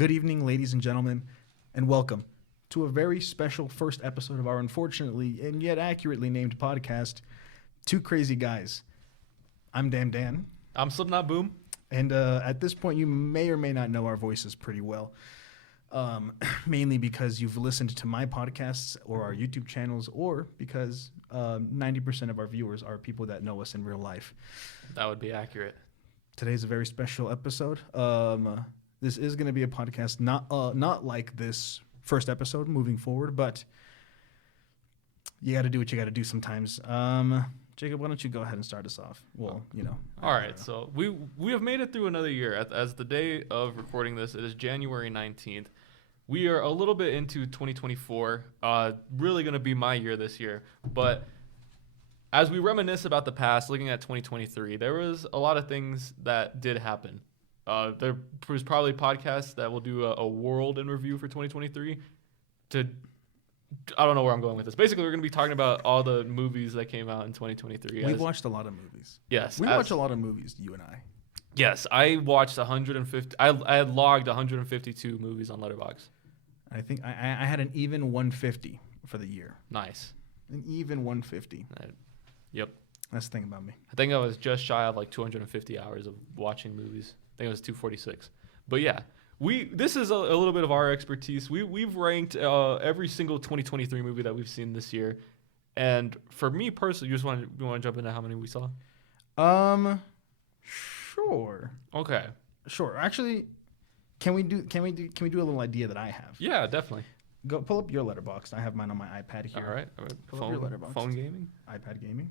Good evening, ladies and gentlemen, and welcome to a very special first episode of our unfortunately and yet accurately named podcast, Two Crazy Guys. I'm Dan. I'm Slipknot Boom. And at this point, you may or may not know our voices pretty well, mainly because you've listened to my podcasts or our YouTube channels, or because 90% of our viewers are people that know us in real life. That would be accurate. Today's a very special episode. This is going to be a podcast not like this first episode moving forward, but you got to do what you got to do sometimes. Jacob, why don't you go ahead and start us off? Well, All right, so we have made it through another year. As the day of recording this, it is January 19th. We are a little bit into 2024. Really going to be my year this year. But as we reminisce about the past, looking at 2023, there was a lot of things that did happen. There was probably podcasts that will do a world in review for 2023. I don't know where I'm going with this. Basically, we're going to be talking about all the movies that came out in 2023. We've watched a lot of movies. Yes. We watch a lot of movies, you and I. Yes, I watched 150. I had logged 152 movies on Letterboxd. I think I had an even 150 for the year. Nice. An even 150. Yep. That's the thing about me. I think I was just shy of like 250 hours of watching movies. I think it was 246. But yeah, this is a little bit of our expertise. We've ranked every single 2023 movie that we've seen this year. And for me personally, you want to jump into how many we saw? Sure. Okay. Sure. Actually, can we do a little idea that I have? Yeah, definitely. Go pull up your Letterboxd. I have mine on my iPad here. All right. Pull up your Letterboxd. Phone gaming? iPad gaming.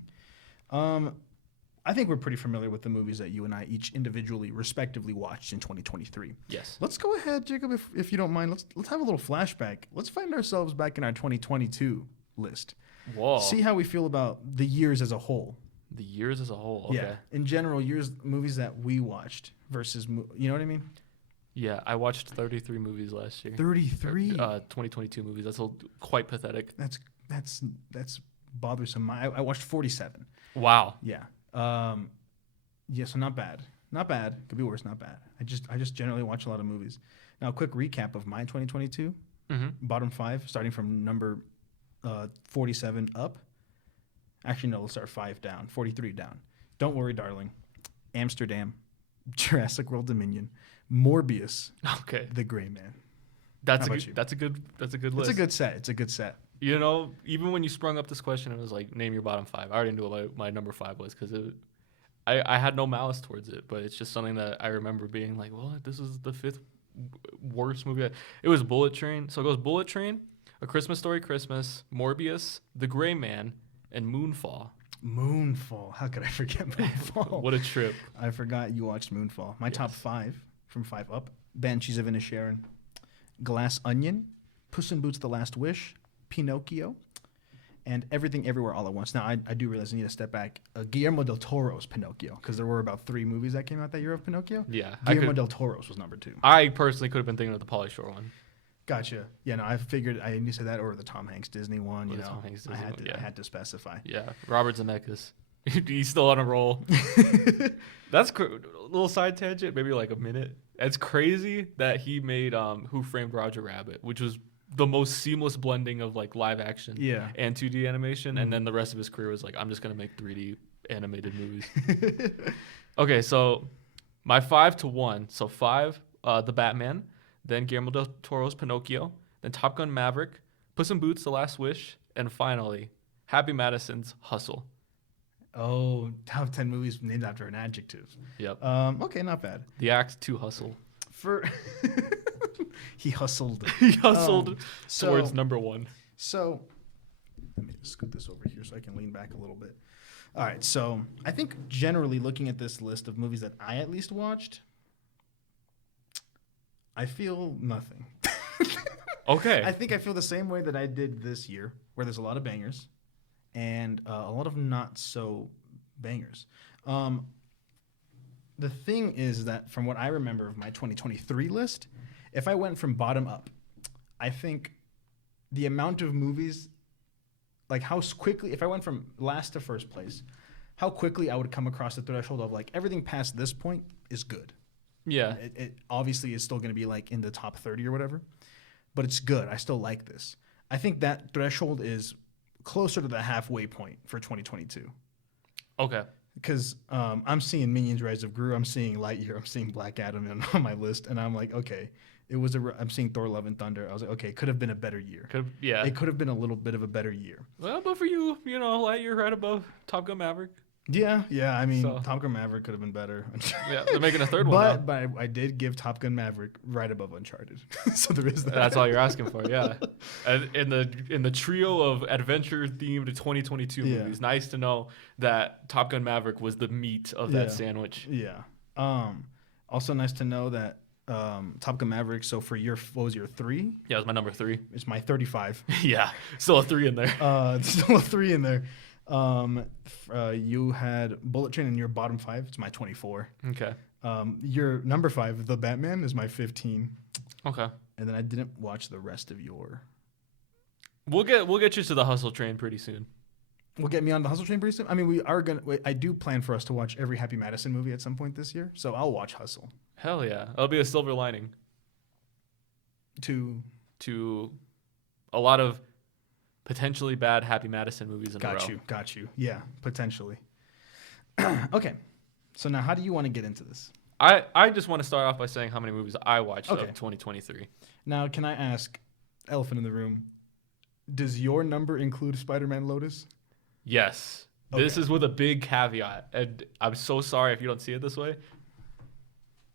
I think we're pretty familiar with the movies that you and I each individually, respectively, watched in 2023. Yes. Let's go ahead, Jacob, if you don't mind. Let's have a little flashback. Let's find ourselves back in our 2022 list. Whoa. See how we feel about the years as a whole. The years as a whole. Okay. Yeah. In general, movies that we watched versus, you know what I mean? Yeah, I watched 33 movies last year. 33? 2022 movies. That's quite pathetic. That's bothersome. I watched 47. Wow. Yeah. Yeah, so not bad. Not bad. Could be worse, not bad. I just generally watch a lot of movies. Now, a quick recap of my 2022. Mm-hmm. Bottom 5, starting from number 47 up. Actually, no, let's start 5 down. 43 down. Don't Worry, Darling. Amsterdam. Jurassic World Dominion. Morbius. Okay. The Gray Man. That's a good list. It's a good set. You know, even when you sprung up this question, it was like, name your bottom 5. I already knew what my number 5 was because I had no malice towards it, but it's just something that I remember being like, well, this is the 5th worst movie. It was Bullet Train. So it goes Bullet Train, A Christmas Story Christmas, Morbius, The Gray Man, and Moonfall. Moonfall. How could I forget Moonfall? What a trip. I forgot you watched Moonfall. My top 5 from 5 up. Banshees of Inisherin, Glass Onion, Puss in Boots: The Last Wish, Pinocchio, and Everything Everywhere All at Once. Now, I do realize I need to step back. Guillermo del Toro's Pinocchio, because there were about 3 movies that came out that year of Pinocchio. Yeah. Guillermo del Toro's was number 2. I personally could have been thinking of the Pauly Shore one. Gotcha. Yeah, no, I figured I need to say that or the Tom Hanks Disney one. Tom Hanks Disney one, I had to specify. Yeah, Robert Zemeckis. He's still on a roll. That's a little side tangent, maybe like a minute. It's crazy that he made Who Framed Roger Rabbit, which was the most seamless blending of like live action and 2D animation. Mm-hmm. And then the rest of his career was like, I'm just going to make 3D animated movies. Okay, so my 5 to 1. So 5, The Batman, then Guillermo del Toro's Pinocchio, then Top Gun Maverick, Puss in Boots: The Last Wish, and finally, Happy Madison's Hustle. Oh, top 10 movies named after an adjective. Yep. Okay, not bad. The act to hustle. He hustled. He hustled towards number 1. So, let me just scoot this over here so I can lean back a little bit. All right, so I think generally looking at this list of movies that I at least watched, I feel nothing. Okay. I think I feel the same way that I did this year, where there's a lot of bangers and a lot of not so bangers. The thing is that from what I remember of my 2023 list, if I went from bottom up, I think the amount of movies, like how quickly, if I went from last to first place, how quickly I would come across the threshold of like everything past this point is good. Yeah. It obviously is still going to be like in the top 30 or whatever, but it's good. I still like this. I think that threshold is closer to the halfway point for 2022. Okay. Because I'm seeing Minions: Rise of Gru, I'm seeing Lightyear, I'm seeing Black Adam on my list, and I'm like, okay, I'm seeing Thor: Love and Thunder. I was like, okay, it could have been a better year. Yeah. It could have been a little bit of a better year. Well, but for you, Lightyear right above Top Gun Maverick. Yeah. I mean, So- Top Gun Maverick could have been better. Yeah, they're making a third one now. But I did give Top Gun Maverick right above Uncharted, so there is that. That's all you're asking for, yeah. And in the trio of adventure themed 2022 Yeah. movies, nice to know that Top Gun Maverick was the meat of that Yeah. sandwich. Yeah. Also nice to know that Top Gun Maverick. So for what was your 3? Yeah, it was my number 3. It's my 35. Yeah, still a 3 in there. Still a 3 in there. You had Bullet Train in your bottom 5. It's my 24. Okay. Your number 5, The Batman, is my 15. Okay. And then I didn't watch the rest of your. We'll get you to the hustle train pretty soon. Will get me on the Hustle Train pretty soon. I mean, we are gonna. I do plan for us to watch every Happy Madison movie at some point this year, so I'll watch Hustle. Hell yeah. That'll be a silver lining To to a lot of potentially bad Happy Madison movies in a row. got you. Yeah, potentially. Okay, so now how do you want to get into this? I just want to start off by saying how many movies I watched Okay. of 2023. Now, can I ask, elephant in the room, does your number include Spider-Man Lotus? Yes. Okay. This is with a big caveat. And I'm so sorry if you don't see it this way.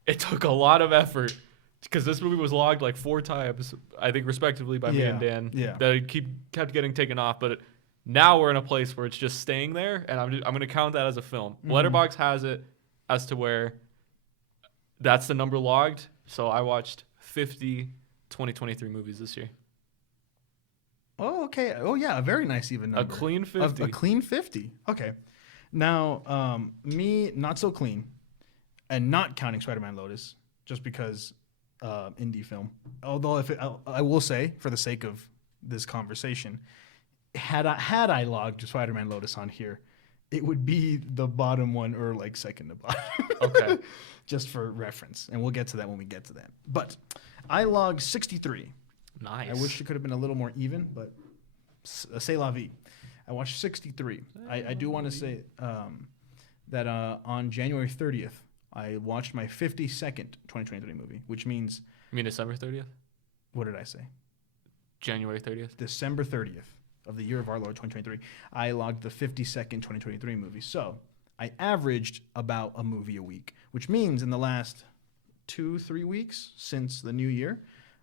It took a lot of effort because this movie was logged like 4 times, I think, respectively by me and Dan. Yeah. That it kept getting taken off. But now we're in a place where it's just staying there. And I'm going to count that as a film. Mhm. Letterboxd has it as to where that's the number logged. So I watched 50 2023 movies this year. Oh, okay. Oh, yeah, a very nice even A number. clean 50. A clean 50. Okay. Now, me, not so clean, and not counting Spider-Man Lotus, just because indie film. Although, I will say, for the sake of this conversation, had I logged Spider-Man Lotus on here, it would be the bottom one or like second to bottom. Okay. Just for reference, and we'll get to that when we get to that. But I logged 63. Nice. I wish it could have been a little more even, but c'est la vie. I watched 63. I do want to say that on January 30th, I watched my 52nd 2023 movie, which means, You mean December 30th? what did I say? January 30th? December 30th of the year of our Lord 2023. I logged the 52nd 2023 movie. So I averaged about a movie a week, which means in the last 2-3 weeks since the new year,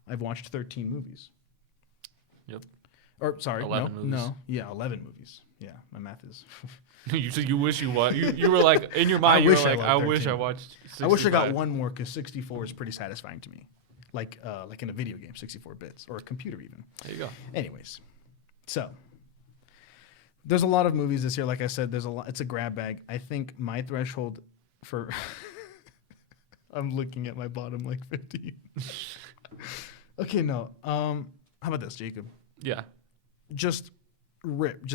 I've watched 13 movies. Yep. Or sorry, 11 movies. No, yeah, 11 movies. Yeah, my math is. you wish you was. You were like, in your mind, you were wish I like, loved I wish 13. I watched 65. I wish I got one more because 64 is pretty satisfying to me, like in a video game, 64 bits or a computer even. There you go. Anyways, so there's a lot of movies this year. Like I said, there's a lot. It's a grab bag. I think my threshold for I'm looking at my bottom like 50. Okay, no. How about this, Jacob? Yeah. Just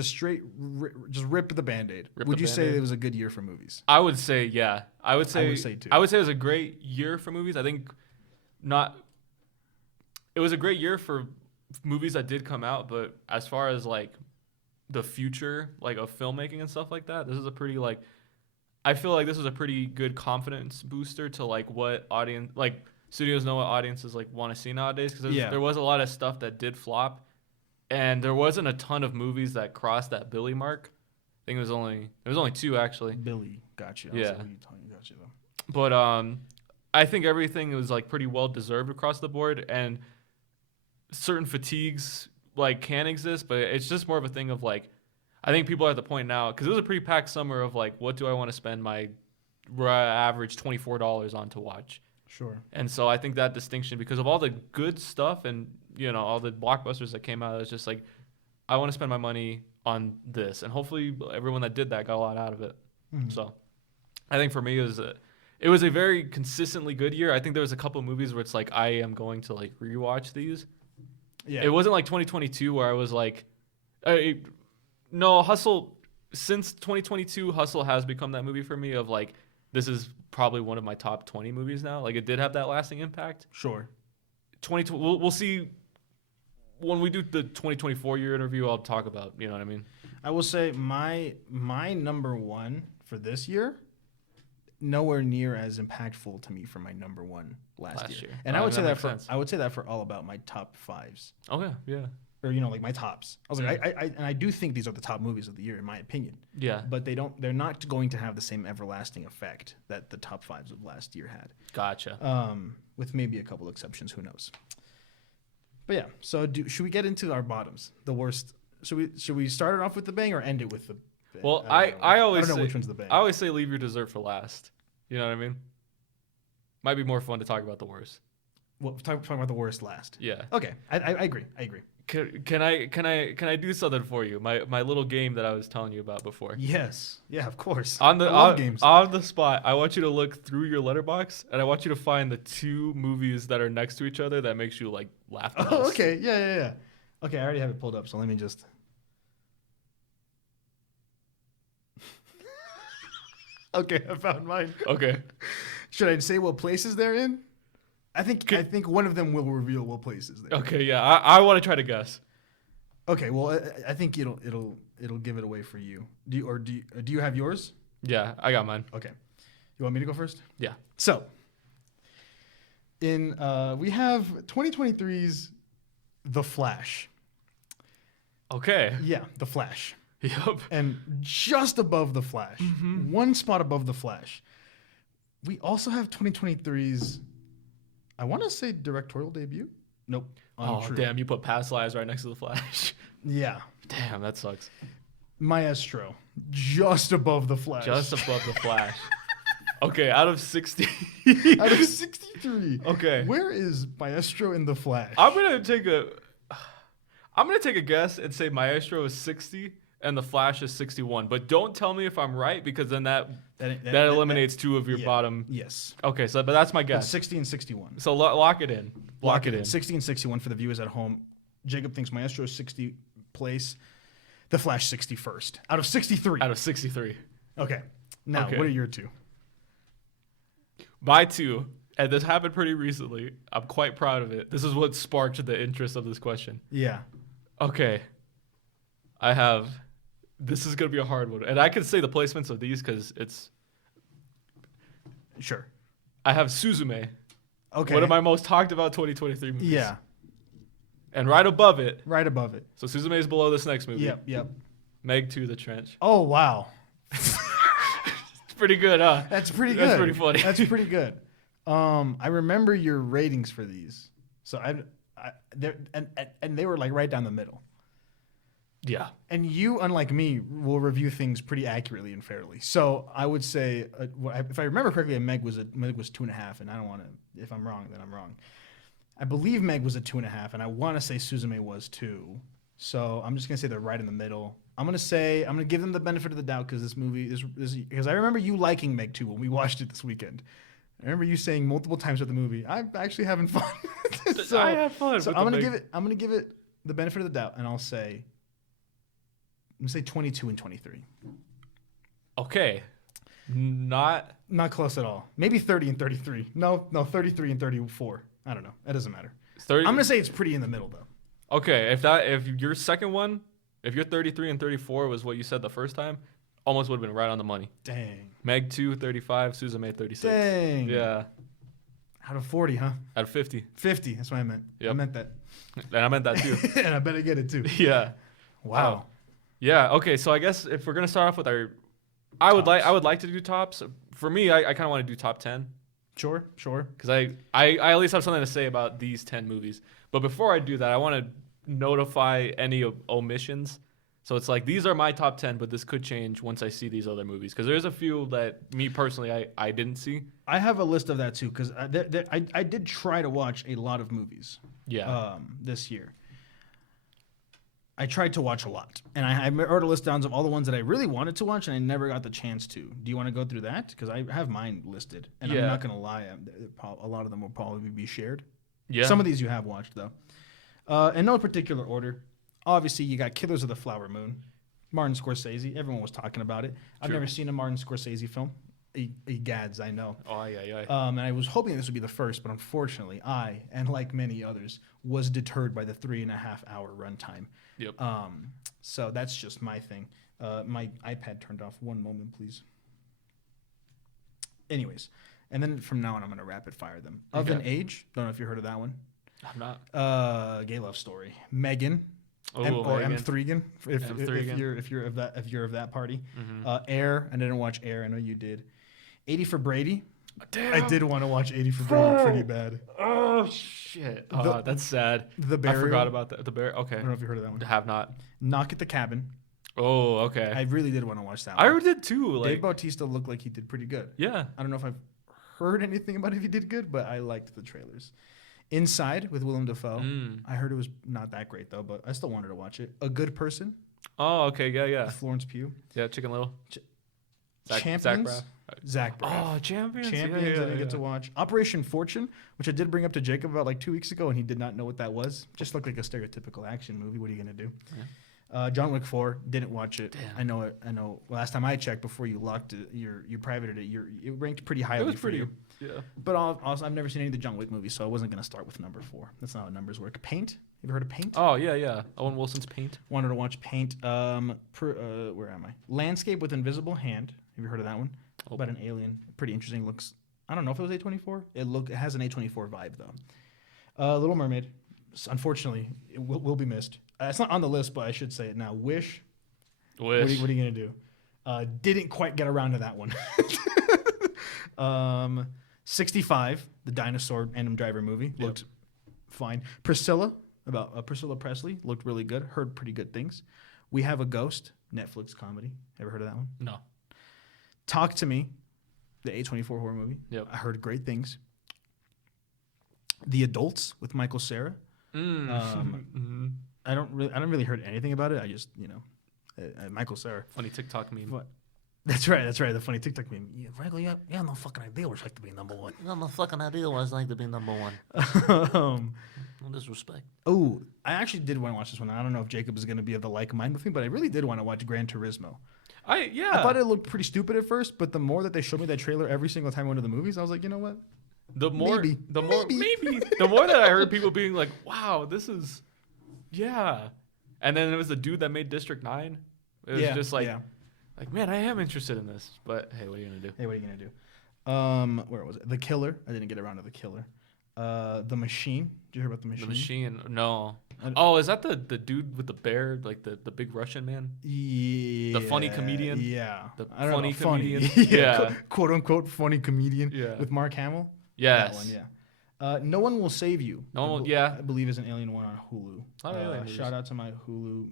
straight rip the Band-Aid. Rip Would the you say Band-Aid. it was a good year for movies? I would say, yeah. I would say too. I would say it was a great year for movies. I think it was a great year for movies that did come out, but as far as like the future like of filmmaking and stuff like that, this is a pretty like I feel like this is a pretty good confidence booster to like what audience like studios know what audiences like want to see nowadays because Yeah. there was a lot of stuff that did flop and there wasn't a ton of movies that crossed that Billy mark. I think there was only 2 actually. Billy, gotcha. Yeah. Gotcha though. But I think everything was like pretty well deserved across the board, and certain fatigues like can exist, but it's just more of a thing of like I think people are at the point now because it was a pretty packed summer of like what do I want to spend my average $24 on to watch, Sure. and so I think that distinction because of all the good stuff and all the blockbusters that came out, it's just like I want to spend my money on this, and hopefully everyone that did that got a lot out of it. Mhm. So I think for me it was a very consistently good year. I think there was a couple of movies where it's like I am going to like rewatch these. Yeah. It wasn't like 2022 where I was like, no, Hustle. Since 2022, Hustle has become that movie for me of like this is probably one of my top 20 movies now. Like, it did have that lasting impact. Sure. 2020, we'll see when we do the 2024 year interview. I'll talk about, you know what I mean? I will say my number one for this year, nowhere near as impactful to me for my number one last year. And I would say that for all about my top fives. Okay, yeah. Or, like my tops. I was like, I do think these are the top movies of the year in my opinion. Yeah. But they're not going to have the same everlasting effect that the top fives of last year had. Gotcha. With maybe a couple exceptions, who knows? But yeah, so should we get into our bottoms? The worst. Should we start it off with the bang or end it with the bang? Well, I always don't know say, which one's the bang. I always say leave your dessert for last. You know what I mean? Might be more fun to talk about the worst. Well, talk about the worst last. Yeah. Okay, I agree. Can I do something for you? My little game that I was telling you about before. Yes. Yeah, of course. I love games. On the spot, I want you to look through your letterbox and I want you to find the two movies that are next to each other that makes you like laugh the most. Oh, okay. Yeah. Okay, I already have it pulled up, so let me just. Okay, I found mine. Okay. Should I say what places they're in? I think one of them will reveal what places they're in. Okay, yeah. I want to try to guess. Okay, well, I think it'll give it away for you. Do you have yours? Yeah, I got mine. Okay. You want me to go first? Yeah. So, we have 2023's The Flash. Okay. Yeah, The Flash. Yep. And just above The Flash, one spot above The Flash, we also have 2023's, I want to say directorial debut. Nope. Oh, damn, you put Past Lives right next to The Flash. Yeah. Damn, that sucks. Maestro, just above The Flash. Just above The Flash. Okay, out of 60. Out of 63. Okay. Where is Maestro in The Flash? I'm gonna take a guess and say Maestro is 60 and The Flash is 61. But don't tell me if I'm right because then that eliminates two of your bottom. Yes. Okay, but that's my guess. 60 and 61. So lock it in. Lock it in. 60 and 61 for the viewers at home. Jacob thinks Maestro is 60 place. The Flash 61st. Out of 63. Out of 63. Okay. Now, Okay. what are your two? My two, and this happened pretty recently. I'm quite proud of it. This is what sparked the interest of this question. Yeah. Okay. This is going to be a hard one. And I can say the placements of these because it's... Sure. I have Suzume. Okay. One of my most talked about 2023 movies. Yeah. And right above it. Right above it. So Suzume is below this next movie. Yep. Meg 2, The Trench. Oh, wow. It's pretty good, huh? That's pretty good. That's pretty funny. That's pretty good. I remember your ratings for these. So they were like right down the middle. Yeah. And you, unlike me, will review things pretty accurately and fairly. So I would say, if I remember correctly, Meg was 2.5, and I don't want to. If I'm wrong, then I'm wrong. I believe Meg was a 2.5, and I want to say Suzume was 2. So I'm just gonna say they're right in the middle. I'm gonna give them the benefit of the doubt because this movie is because I remember you liking Meg 2 when we watched it this weekend. I remember you saying multiple times at the movie, "I'm actually having fun." So, I have fun. So I'm gonna give it the benefit of the doubt, and I'm gonna say 22 and 23. Okay. Not close at all. Maybe 30 and 33. No, 33 and 34. I don't know. That doesn't matter. 30. I'm gonna say it's pretty in the middle though. Okay, if your second one, if your 33 and 34 was what you said the first time, almost would have been right on the money. Dang. Meg 2, 35, Suzume 36. Dang. Yeah. Out of 40, huh? Out of 50. 50. That's what I meant. Yep. I meant that. And I meant that too. And I better get it too. Yeah. Wow. Yeah. Okay. So I guess if we're gonna start off with I would like to do tops. For me, I kind of want to do top 10 Sure. because I at least have something to say about these 10 movies. But before I do that, I want to notify any omissions. So it's like these are my top 10, but this could change once I see these other movies because there's a few that me personally I didn't see. I have a list of that too because I did try to watch a lot of movies. Yeah. This year. I tried to watch a lot, and I wrote a list down of all the ones that I really wanted to watch, and I never got the chance to. Do you want to go through that? Because I have mine listed, and I'm not gonna lie, a lot of them will probably be shared. Yeah. Some of these you have watched though. In no particular order. Obviously, you got Killers of the Flower Moon, Martin Scorsese. Everyone was talking about it. I've True. never seen a Martin Scorsese film. egads, I know. Oh yeah. And I was hoping this would be the first, but unfortunately, I, and like many others, was deterred by the 3.5-hour runtime. Yep. So that's just my thing. My iPad turned off. One moment, please. Anyways, and then from now on, I'm going to rapid fire them. Of an Age. Don't know if you heard of that one. I'm not. Gay love story. Megan. Oh, or Megan. M3gan. If M3gan. you're of that party. Mm-hmm. Air. I didn't watch Air. I know you did. 80 for Brady. Damn. I did want to watch 80 for Brady pretty bad. Oh shit. That's sad. The Burial. I forgot about that. The bear. Okay. I don't know if you heard of that one. Have not. Knock at the Cabin. Oh, okay. I really did want to watch that I one. did too. Like, Dave Bautista looked like he did pretty good. yeah. I don't know if I've heard anything about if he did good, but I liked the trailers. Inside with Willem Dafoe. I heard it was not that great though, but I still wanted to watch it. A Good Person. Oh, okay. Yeah. With Florence Pugh. Yeah, Chicken Little. Champions. Zach Braff. Oh, Champions. Champions. I didn't get to watch. Operation Fortune, which I did bring up to Jacob about like 2 weeks ago, and he did not know what that was. Just looked like a stereotypical action movie. What are you gonna do? Yeah. John Wick 4. Didn't watch it. Damn. I know it. I know. Last time I checked, before you locked it, you privated it. It ranked pretty highly. It was for pretty. you. Yeah. But also, I've never seen any of the John Wick movies, so I wasn't gonna start with number 4. That's not how numbers work. Paint. Have you heard of Paint? Oh yeah. Owen Wilson's Paint. Wanted to watch Paint. Where am I? Landscape with Invisible Hand. Have you heard of that one? Oh. About an alien. Pretty interesting. Looks. I don't know if it was A24. It has an A24 vibe though. Little Mermaid. Unfortunately, it will be missed. It's not on the list, but I should say it now. Wish. What are you gonna do? Didn't quite get around to that one. 65, the dinosaur Adam Driver movie, looked fine. Priscilla, about Priscilla Presley, looked really good. Heard pretty good things. We Have a Ghost, Netflix comedy. Ever heard of that one? No. Talk to Me, the A24 horror movie. Yep. I heard great things. The Adults with Michael Cera. I don't really heard anything about it. I just Michael Cera. Funny TikTok meme. What? That's right. The funny TikTok meme. Yeah, frankly, yeah, no fucking idea what it's like to be number one. I got no fucking idea what it's like to be number one. No disrespect. Oh, I actually did want to watch this one. I don't know if Jacob is going to be of the like mind with me, but I really did want to watch Gran Turismo. I thought it looked pretty stupid at first, but the more that they showed me that trailer every single time I went to the movies, I was like, you know what? The more Maybe. the more that I heard people being like, wow, this is, yeah. And then it was the dude that made District 9. It was just like, man, I am interested in this. But hey, what are you going to do? Where was it? The Killer. I didn't get around to The Killer. The Machine. Did you hear about The Machine? The Machine. No. Oh, is that the dude with the bear, like the big Russian man? Yeah. The funny comedian? Yeah. The funny comedian? Yeah. Quote unquote funny comedian. Yeah. With Mark Hamill. Yes. That one, yeah. No One Will Save You. I believe is an alien one on Hulu. Shout out to my Hulu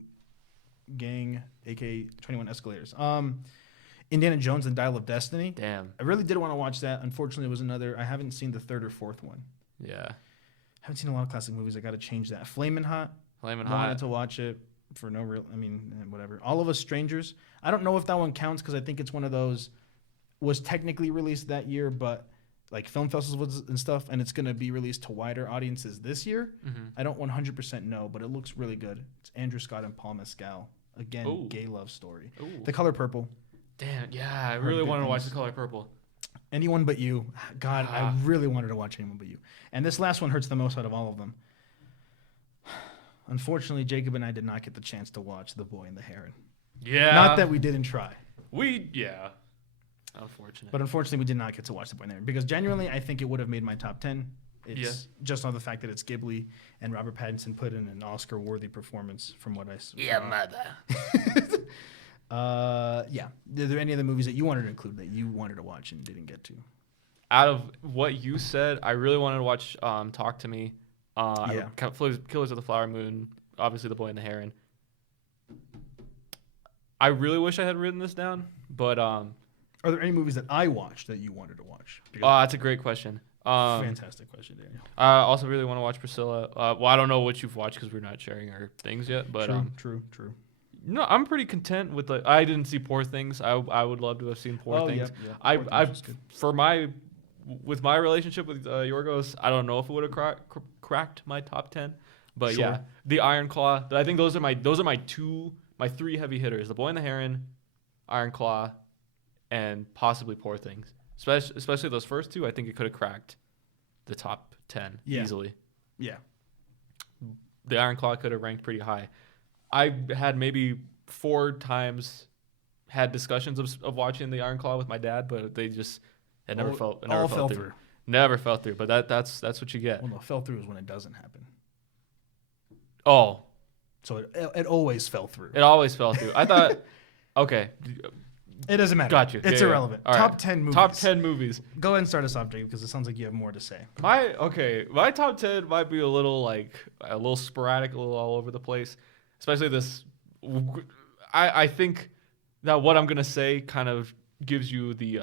gang, aka 21 Escalators. Indiana Jones and Dial of Destiny. Damn. I really did want to watch that. Unfortunately, it was another. I haven't seen the third or fourth one. Yeah. Haven't seen a lot of classic movies. I got to change that. Flamin' Hot. Flamin' Hot. Wanted to watch it for no real. I mean, whatever. All of Us Strangers. I don't know if that one counts because I think it's one of those. Was technically released that year, but like film festivals and stuff, and it's going to be released to wider audiences this year. I don't 100% know, but it looks really good. It's Andrew Scott and Paul Mescal. Again, Ooh. gay love story. Ooh. The Color Purple. Damn, yeah, I really wanted to watch The Color Purple. Anyone But You. God, I really wanted to watch Anyone But You. And this last one hurts the most out of all of them. Unfortunately, Jacob and I did not get the chance to watch The Boy and the Heron. Yeah. Not that we didn't try. Unfortunate. But unfortunately, we did not get to watch The Boy and the Heron. Because genuinely, I think it would have made my top 10. It's just on the fact that it's Ghibli and Robert Pattinson put in an Oscar-worthy performance from what I saw. Yeah, mother. Yeah. Are there any other movies that you wanted to include that you wanted to watch and didn't get to? Out of what you said, I really wanted to watch Talk to Me. Killers of the Flower Moon, obviously The Boy and the Heron. I really wish I had written this down, but are there any movies that I watched that you wanted to watch? That's a great question. Fantastic question, Daniel. I also really want to watch Priscilla. Well, I don't know what you've watched because we're not sharing our things yet, but true. No, I'm pretty content with the. I didn't see Poor Things. I would love to have seen Poor Things. Yeah. With my relationship with Yorgos, I don't know if it would have cracked my top 10, but yeah, The Iron Claw. I think those are my three heavy hitters: The Boy and the Heron, Iron Claw, and possibly Poor Things. Especially those first two, I think it could have cracked the top 10 easily. Yeah. The Iron Claw could have ranked pretty high. I had maybe 4 times had discussions of watching the Iron Claw with my dad, but it never fell through. Never fell through, but that's what you get. Well, no, fell through is when it doesn't happen. Oh, so it always fell through. It always fell through. I thought, okay, it doesn't matter. Got you. It's irrelevant. All Top right. 10 movies. Top 10 movies. Go ahead and start us off, Jacob, because it sounds like you have more to say. My top 10 might be a little sporadic, a little all over the place. Especially this, I think that what I'm gonna say kind of gives you the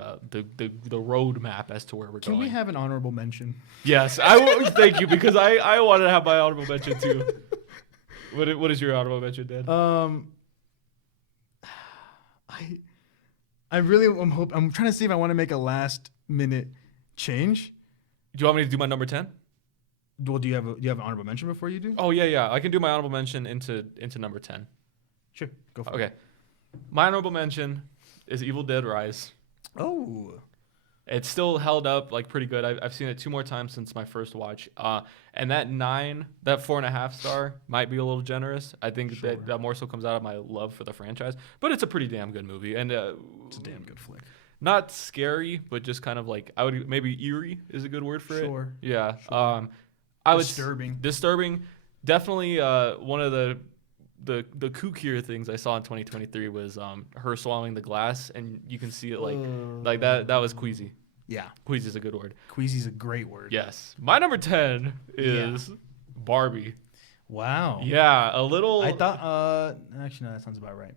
roadmap as to where we're going. Can we have an honorable mention? Yes, I will. Thank you, because I wanted to have my honorable mention too. What is your honorable mention, Dan? I'm trying to see if I want to make a last minute change. Do you want me to do my number 10? Well, do you have an honorable mention before you do? Oh yeah. I can do my honorable mention into number 10. Sure, go for it. Okay. My honorable mention is Evil Dead Rise. Oh. It's still held up like pretty good. I've seen it 2 more times since my first watch. And that 4.5 star might be a little generous. I think that more so comes out of my love for the franchise. But it's a pretty damn good movie. And it's a damn good flick. Not scary, but just kind of like, maybe eerie is a good word for it. Sure. Yeah. Sure. Disturbing. Definitely one of the kookier things I saw in 2023 was her swallowing the glass, and you can see it like that. That was queasy. Yeah, queasy is a good word. Queasy's a great word. Yes. My number 10 is Barbie. Wow. Yeah, a little. I thought. Actually, no, that sounds about right.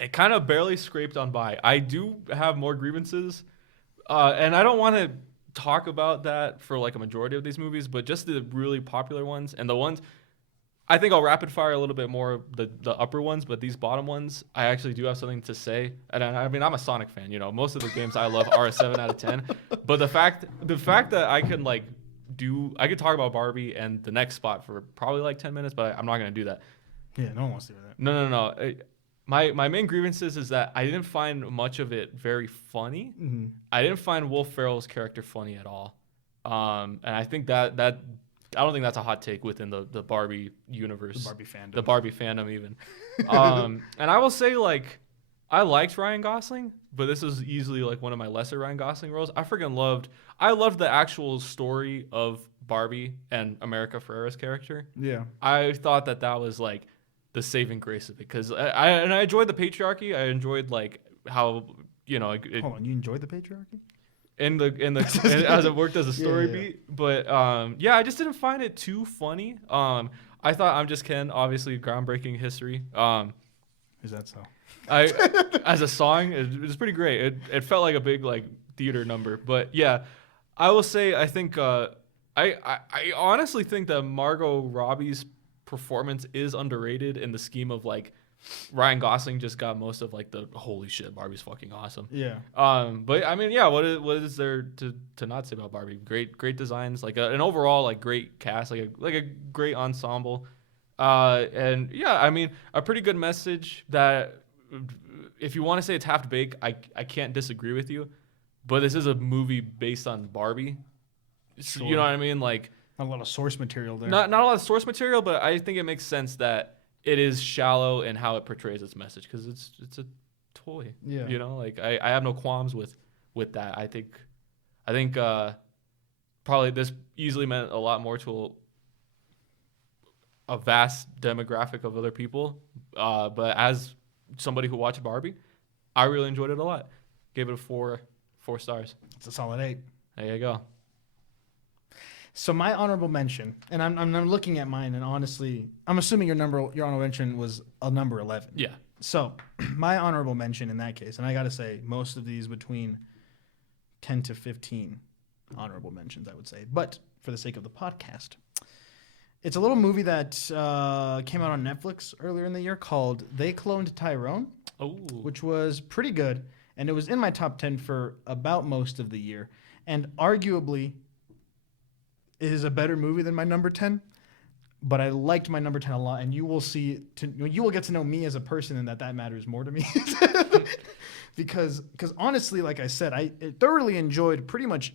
It kind of barely scraped on by. I do have more grievances, and I don't want to talk about that for like a majority of these movies, but just the really popular ones and the ones. I think I'll rapid fire a little bit more the upper ones, but these bottom ones, I actually do have something to say. And I mean, I'm a Sonic fan, you know. Most of the games I love are a 7 out of 10. But the fact that I can I could talk about Barbie and the next spot for probably like 10 minutes, but I'm not gonna do that. Yeah, no one wants to do that. No. My main grievances is that I didn't find much of it very funny. Mm-hmm. I didn't find Will Ferrell's character funny at all. And I think that I don't think that's a hot take within the Barbie universe. The Barbie fandom even. And I will say, like, I liked Ryan Gosling, but this is easily like one of my lesser Ryan Gosling roles. I loved the actual story of Barbie and America Ferrera's character. Yeah. I thought that was like the saving grace of it, because I enjoyed the patriarchy. I enjoyed like how, you know, hold on, you enjoyed the patriarchy? In as it worked as a story beat, but I just didn't find it too funny. I thought I'm Just Ken, obviously groundbreaking history. Is that so? As a song, it was pretty great. It felt like a big like theater number, but yeah, I will say I think I honestly think that Margot Robbie's performance is underrated in the scheme of like. Ryan Gosling just got most of like the holy shit, Barbie's fucking awesome. Yeah. But I mean, yeah, what is there to not say about Barbie? Great designs, like an overall like great cast, like a great ensemble. And yeah, I mean, a pretty good message that if you want to say it's half baked, I can't disagree with you. But this is a movie based on Barbie. Sure. You know what I mean? Like not a lot of source material there. Not a lot of source material, but I think it makes sense that it is shallow in how it portrays its message, because it's a toy. Yeah. You know, like I have no qualms with that. I think probably this easily meant a lot more to a vast demographic of other people. But as somebody who watched Barbie, I really enjoyed it a lot. Gave it a 4 stars. It's a solid 8. There you go. So my honorable mention, and I'm looking at mine, and honestly, I'm assuming your honorable mention was a number 11. Yeah. So my honorable mention in that case, and I got to say, most of these between 10 to 15 honorable mentions, I would say. But for the sake of the podcast, it's a little movie that came out on Netflix earlier in the year called They Cloned Tyrone, which was pretty good, and it was in my top 10 for about most of the year, and arguably it is a better movie than my number 10. but I liked my number 10 a lot, and you will get to know me as a person, and that matters more to me. because honestly, like I said, I thoroughly enjoyed pretty much,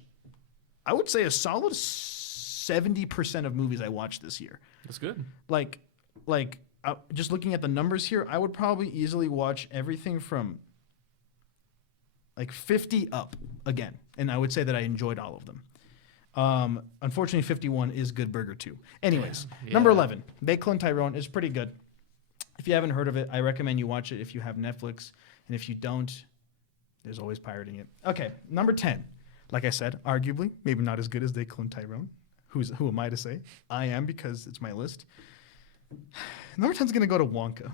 I would say, a solid 70% of movies I watched this year. That's good. Like just looking at the numbers here, I would probably easily watch everything from like 50 up again, and I would say that I enjoyed all of them. Unfortunately, 51 is Good Burger 2. Anyways, Yeah. number 11, They Clone Tyrone is pretty good. If you haven't heard of it, I recommend you watch it if you have Netflix, and if you don't, there's always pirating it. Okay, number 10. Like I said, arguably, maybe not as good as They Clone Tyrone. Who am I to say? I am, because it's my list. Number 10 is going to go to Wonka.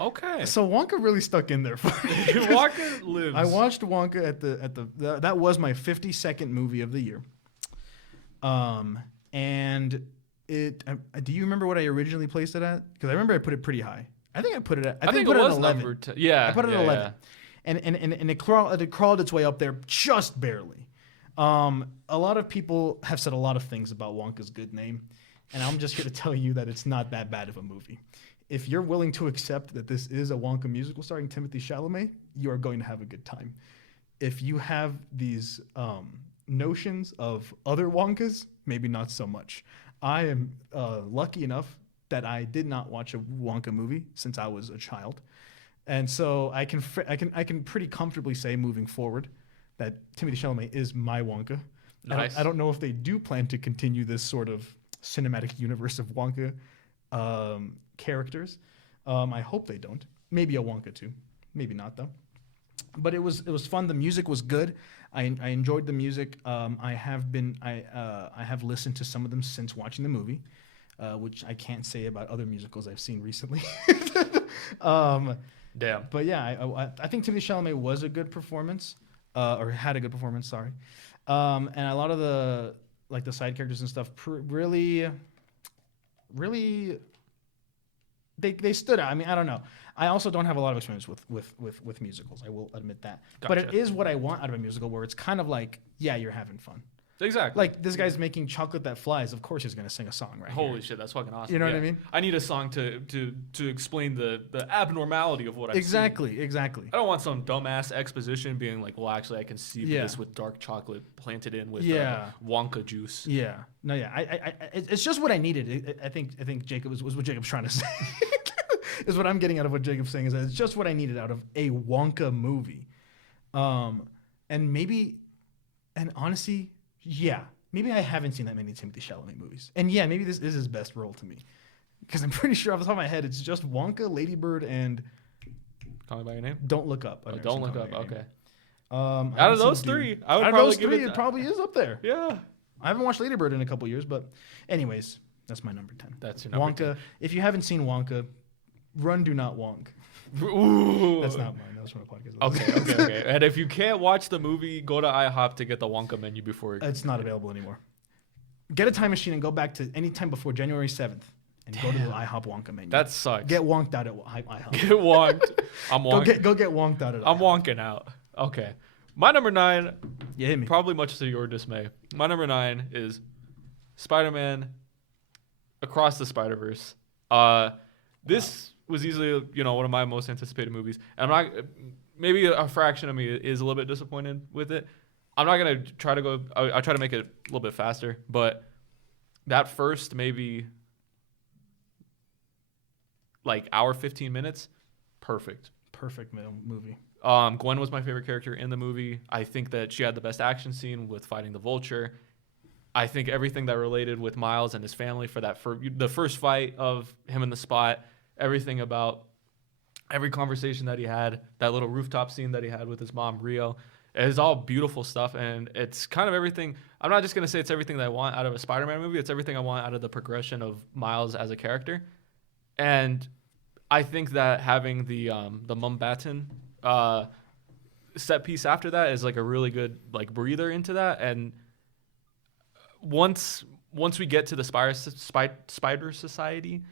Okay. So Wonka really stuck in there for me. Wonka lives. I watched Wonka at the that was my 52nd movie of the year. And it do you remember what I originally placed it at? Because I remember I put it pretty high. I think I put it at I think put it at was 11. number 10. Yeah. I put it at yeah, 11. And it crawled its way up there just barely. A lot of people have said a lot of things about Wonka's good name, and I'm just here to tell you that it's not that bad of a movie. If you're willing to accept that this is a Wonka musical starring Timothée Chalamet, you are going to have a good time. If you have these notions of other Wonkas, maybe not so much. I am lucky enough that I did not watch a Wonka movie since I was a child, and so I can pretty comfortably say moving forward that Timothée Chalamet is my Wonka. Nice. I don't know if they do plan to continue this sort of cinematic universe of Wonka characters. I hope they don't. Maybe a Wonka 2. Maybe not, though. But it was fun. The music was good. I enjoyed the music. I have listened to some of them since watching the movie, which I can't say about other musicals I've seen recently. Damn. But yeah, I think Timothée Chalamet was a good performance, or had a good performance. Sorry, and a lot of the side characters and stuff really they stood out. I mean, I don't know. I also don't have a lot of experience with musicals. I will admit that. But it Gotcha. is what I want out of a musical, where it's kind of like, yeah, you're having fun. Exactly. Like, this guy's making chocolate that flies. Of course he's going to sing a song right Holy here. shit, that's fucking awesome. You know what I Yeah. mean? I need a song to explain the abnormality of what I see. Exactly. I don't want some dumbass exposition being like, well, actually, I can see Yeah. this with dark chocolate planted in with Yeah. Wonka juice. Yeah. No, yeah. It's just what I needed. I think Jacob was what Jacob's trying to say. Is what I'm getting out of what Jacob's saying, is that it's just what I needed out of a Wonka movie. And honestly, yeah, maybe I haven't seen that many Timothée Chalamet movies. And yeah, maybe this is his best role to me. Because I'm pretty sure off the top of my head, it's just Wonka, Lady Bird, and Call Me by Your Name? Don't Look Up. I've Oh, never Don't seen Look Call Up. Me by Your Okay. Name. Out haven't of seen those Dune. three, I would Out of probably those give three, it. it probably is up there. Yeah. I haven't watched Lady Bird in a couple years, but anyways, that's my number 10. That's your number Wonka. If you haven't seen Wonka, run, do not wonk. 10. Ooh. That's not mine. That was from a podcast. Okay. And if you can't watch the movie, go to IHOP to get the Wonka menu before. It's not available anymore. Get a time machine and go back to any time before January 7th and go to the IHOP Wonka menu. That sucks. Get wonked out at IHOP. Get wonked. I'm wonking. Go get wonked out at I'm IHOP. wonking out. Okay. My number 9, Yeah, hit me. probably much to your dismay. My number 9 is Spider-Man Across the Spider-Verse. This was easily, one of my most anticipated movies. And I'm not, maybe a fraction of me is a little bit disappointed with it. I'm not going to try to go, I try to make it a little bit faster, but that first maybe like hour, 15 minutes, perfect. Perfect movie. Gwen was my favorite character in the movie. I think that she had the best action scene with fighting the Vulture. I think everything that related with Miles and his family for the first fight of him in the spot, everything about every conversation that he had, that little rooftop scene that he had with his mom, Rio, it is all beautiful stuff. And it's kind of everything. I'm not just going to say it's everything that I want out of a Spider-Man movie. It's everything I want out of the progression of Miles as a character. And I think that having the Mumbattan set piece after that is like a really good like breather into that. And once we get to the Spider Society,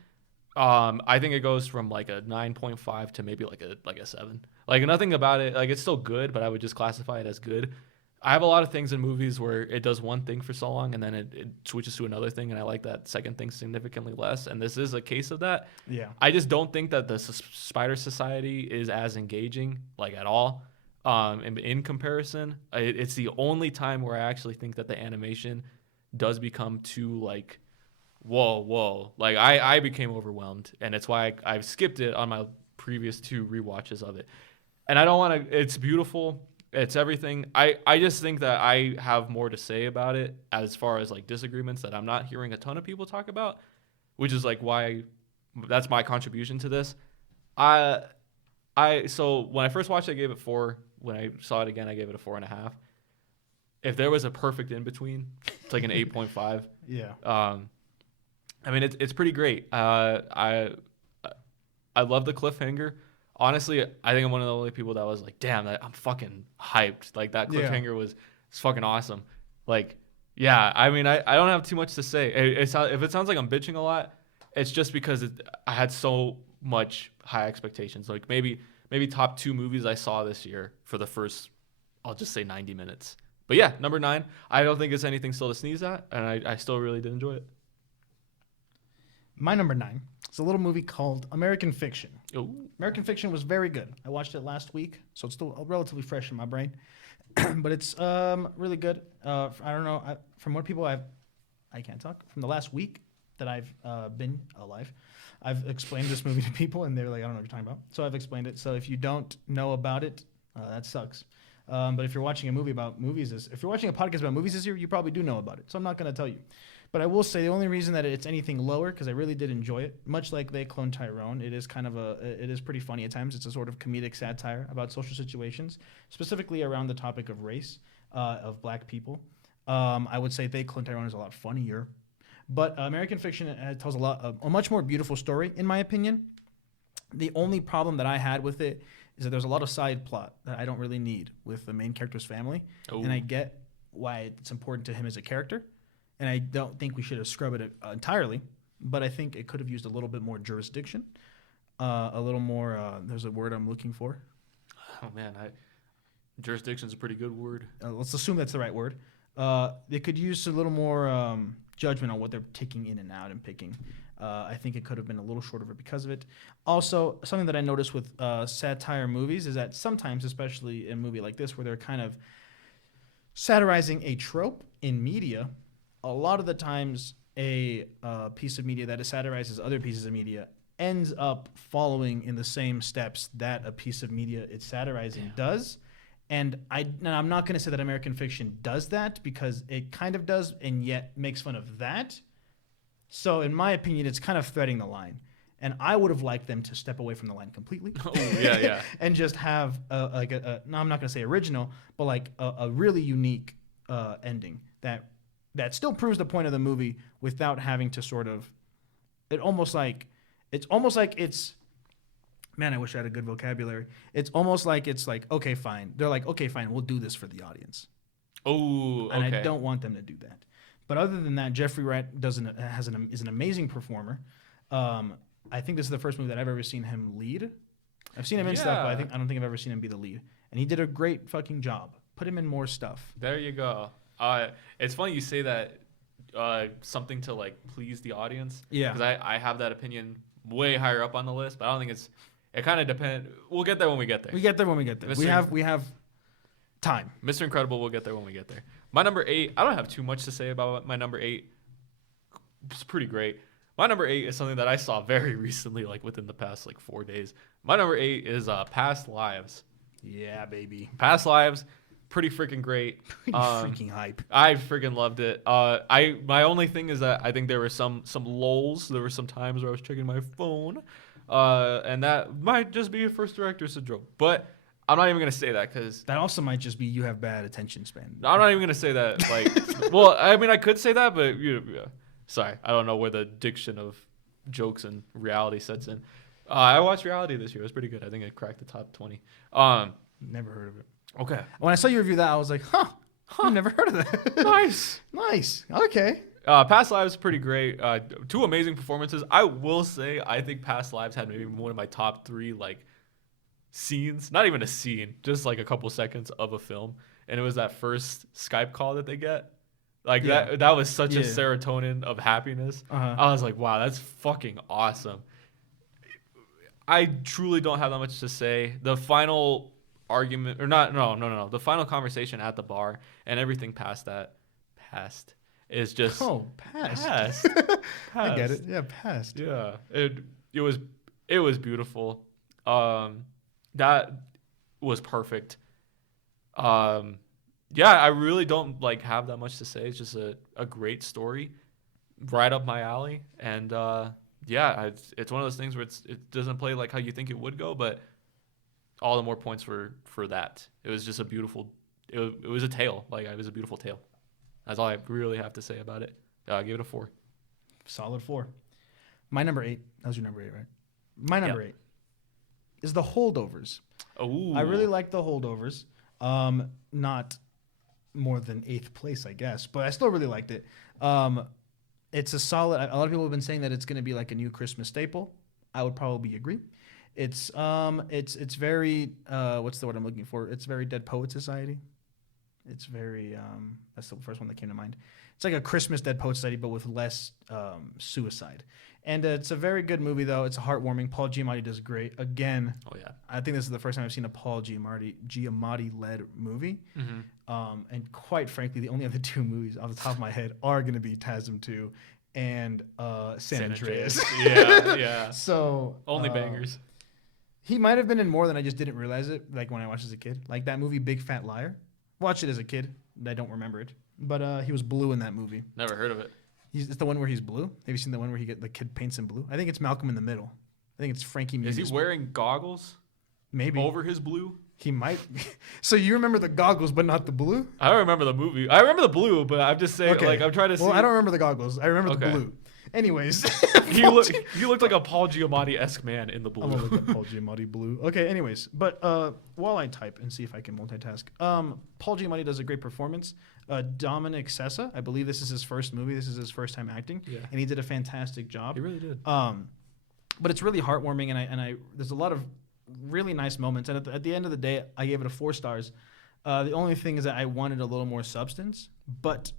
I think it goes from like a 9.5 to maybe like a 7. Like nothing about it, like it's still good, but I would just classify it as good. I have a lot of things in movies where it does one thing for so long and then it switches to another thing, and I like that second thing significantly less. And this is a case of that. Yeah. I just don't think that the Spider Society is as engaging, like at all. In comparison, it's the only time where I actually think that the animation does become too like, whoa. Like I became overwhelmed, and it's why I've skipped it on my previous 2 rewatches of it. And I don't want to. It's beautiful. It's everything. I just think that I have more to say about it as far as like disagreements that I'm not hearing a ton of people talk about, which is like why that's my contribution to this. So when I first watched it, I gave it 4. When I saw it again, I gave it a 4.5. If there was a perfect in between, it's like an 8.5. Yeah. I mean, it's pretty great. I love the cliffhanger. Honestly, I think I'm one of the only people that was like, damn, I'm fucking hyped. Like that cliffhanger was fucking awesome. Like, yeah, I mean, I don't have too much to say. If it sounds like I'm bitching a lot, it's just because I had so much high expectations. Like maybe top 2 movies I saw this year for the first, I'll just say 90 minutes. But yeah, number 9, I don't think it's anything still to sneeze at, and I still really did enjoy it. My number 9 is a little movie called American Fiction. Ooh. American Fiction was very good. I watched it last week, so it's still relatively fresh in my brain. But it's really good. I don't know. From what people I can't talk. From the last week that I've been alive, I've explained this movie to people, and they're like, I don't know what you're talking about. So I've explained it. So if you don't know about it, that sucks. But if you're watching a movie about movies, if you're watching a podcast about movies this year, you probably do know about it. So I'm not going to tell you. But I will say the only reason that it's anything lower, because I really did enjoy it, much like They Clone Tyrone, it is it is pretty funny at times. It's a sort of comedic satire about social situations, specifically around the topic of race, of black people. I would say They Clone Tyrone is a lot funnier. But American Fiction tells a much more beautiful story, in my opinion. The only problem that I had with it is that there's a lot of side plot that I don't really need with the main character's family. Ooh. And I get why it's important to him as a character. And I don't think we should have scrubbed it entirely, but I think it could have used a little bit more jurisdiction, a little more. There's a word I'm looking for. Oh man, jurisdiction's a pretty good word. Let's assume that's the right word. They could use a little more judgment on what they're taking in and out and picking. I think it could have been a little shorter because of it. Also, something that I noticed with satire movies is that sometimes, especially in a movie like this, where they're kind of satirizing a trope in media, a lot of the times a piece of media that satirizes other pieces of media ends up following in the same steps that a piece of media it's satirizing does. And I'm not going to say that American Fiction does that, because it kind of does and yet makes fun of that. So in my opinion, it's kind of threading the line. And I would have liked them to step away from the line completely. Oh, yeah. And just have no, I'm not going to say original, but like a really unique ending that still proves the point of the movie without having to sort of, it's almost like it's, man, I wish I had a good vocabulary. It's almost like it's like, okay, fine. They're like, okay, fine, we'll do this for the audience. Oh, okay. And I don't want them to do that. But other than that, Jeffrey Wright is an amazing performer. I think this is the first movie that I've ever seen him lead. I've seen him in stuff, but I don't think I've ever seen him be the lead. And he did a great fucking job. Put him in more stuff. There you go. It's funny you say that, something to like please the audience. Yeah. Because I have that opinion way higher up on the list, but I don't think it kind of depends. We'll get there when we get there. We get there when we get there. We have time. Mr. Incredible, we'll get there when we get there. My number 8, I don't have too much to say about my number 8. It's pretty great. My number 8 is something that I saw very recently, like within the past like 4 days. My number 8 is Past Lives. Yeah, baby. Past Lives, pretty freaking great. Freaking hype. I freaking loved it. My only thing is that I think there were some lulls. There were some times where I was checking my phone, and that might just be a first director syndrome. But I'm not even gonna say that because that also might just be you have bad attention span. I'm not even gonna say that. Like, well, I mean, I could say that, but sorry, I don't know where the diction of jokes and reality sets in. I watched Reality this year. It was pretty good. I think it cracked the top 20. Never heard of it. Okay. When I saw you review that, I was like, I've never heard of that. Nice. Okay. Past Lives is pretty great. 2 amazing performances. I will say, I think Past Lives had maybe one of my top 3 like scenes. Not even a scene, just like a couple seconds of a film. and it was that first Skype call that they get. Like Yeah. that was such a Yeah. serotonin of happiness. Uh-huh. I was like, wow, that's fucking awesome. I truly don't have that much to say. The final argument, or not, no. The final conversation at the bar and everything past is just Past. past. I get it. Yeah, past. Yeah, it was beautiful. That was perfect. Yeah, I really don't like have that much to say. It's just a great story, right up my alley. And yeah, it's one of those things where it doesn't play like how you think it would go, but all the more points for that. It was just a beautiful. It was a tale. Like it was a beautiful tale. That's all I really have to say about it. I give it a 4. Solid 4. My number 8. That was your number 8, right? My number Yep. 8 is The Holdovers. Oh, I really like The Holdovers. Not more than 8th place, I guess, but I still really liked it. It's a solid. A lot of people have been saying that it's going to be like a new Christmas staple. I would probably agree. It's very what's the word I'm looking for? It's very Dead Poet Society. It's very that's the first one that came to mind. It's like a Christmas Dead Poet Society, but with less suicide. And it's a very good movie, though. It's heartwarming. Paul Giamatti does great. Again, Oh yeah. I think this is the first time I've seen a Paul Giamatti-led movie. Mm-hmm. And quite frankly, the only other 2 movies off the top of my head are going to be TASM 2 and San Andreas. Yeah. So Only bangers. He might have been in more than I just didn't realize it. Like when I watched as a kid, like that movie Big Fat Liar. Watched it as a kid. I don't remember it, but he was blue in that movie. Never heard of it. It's the one where he's blue. Have you seen the one where the kid paints him blue? I think it's Malcolm in the Middle. I think it's Frankie Muniz. Is he wearing goggles Maybe over his blue? he might. So you remember the goggles, but not the blue? I don't remember the movie. I remember the blue, but I'm just saying, like, I'm trying to see. Well, I don't remember the goggles. I remember the Okay. blue. Anyways, He looked like a Paul Giamatti-esque man in the I'm gonna blue. look at Paul Giamatti blue. Okay, anyways, but while I type and see if I can multitask, Paul Giamatti does a great performance. Dominic Sessa, I believe this is his first movie. This is his first time acting, Yeah. and he did a fantastic job. He really did. But it's really heartwarming, and I there's a lot of really nice moments. And at the end of the day, I gave it a 4 stars. The only thing is that I wanted a little more substance, but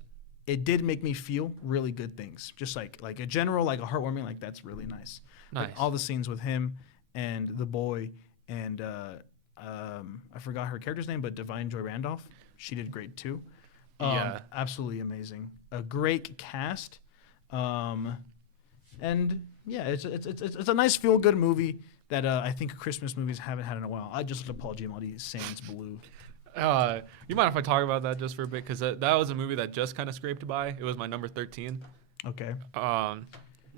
it did make me feel really good things. Just like a general, like a heartwarming, like that's really nice. Nice. Like all the scenes with him and the boy and I forgot her character's name, but Divine Joy Randolph. She did great too. Yeah. Absolutely amazing. A great cast. And yeah, it's a nice feel good movie that I think Christmas movies haven't had in a while. I just looked at Paul Giamatti, Sans Blue. You mind if I talk about that just for a bit? Because that was a movie that just kind of scraped by. It was my number 13. Okay.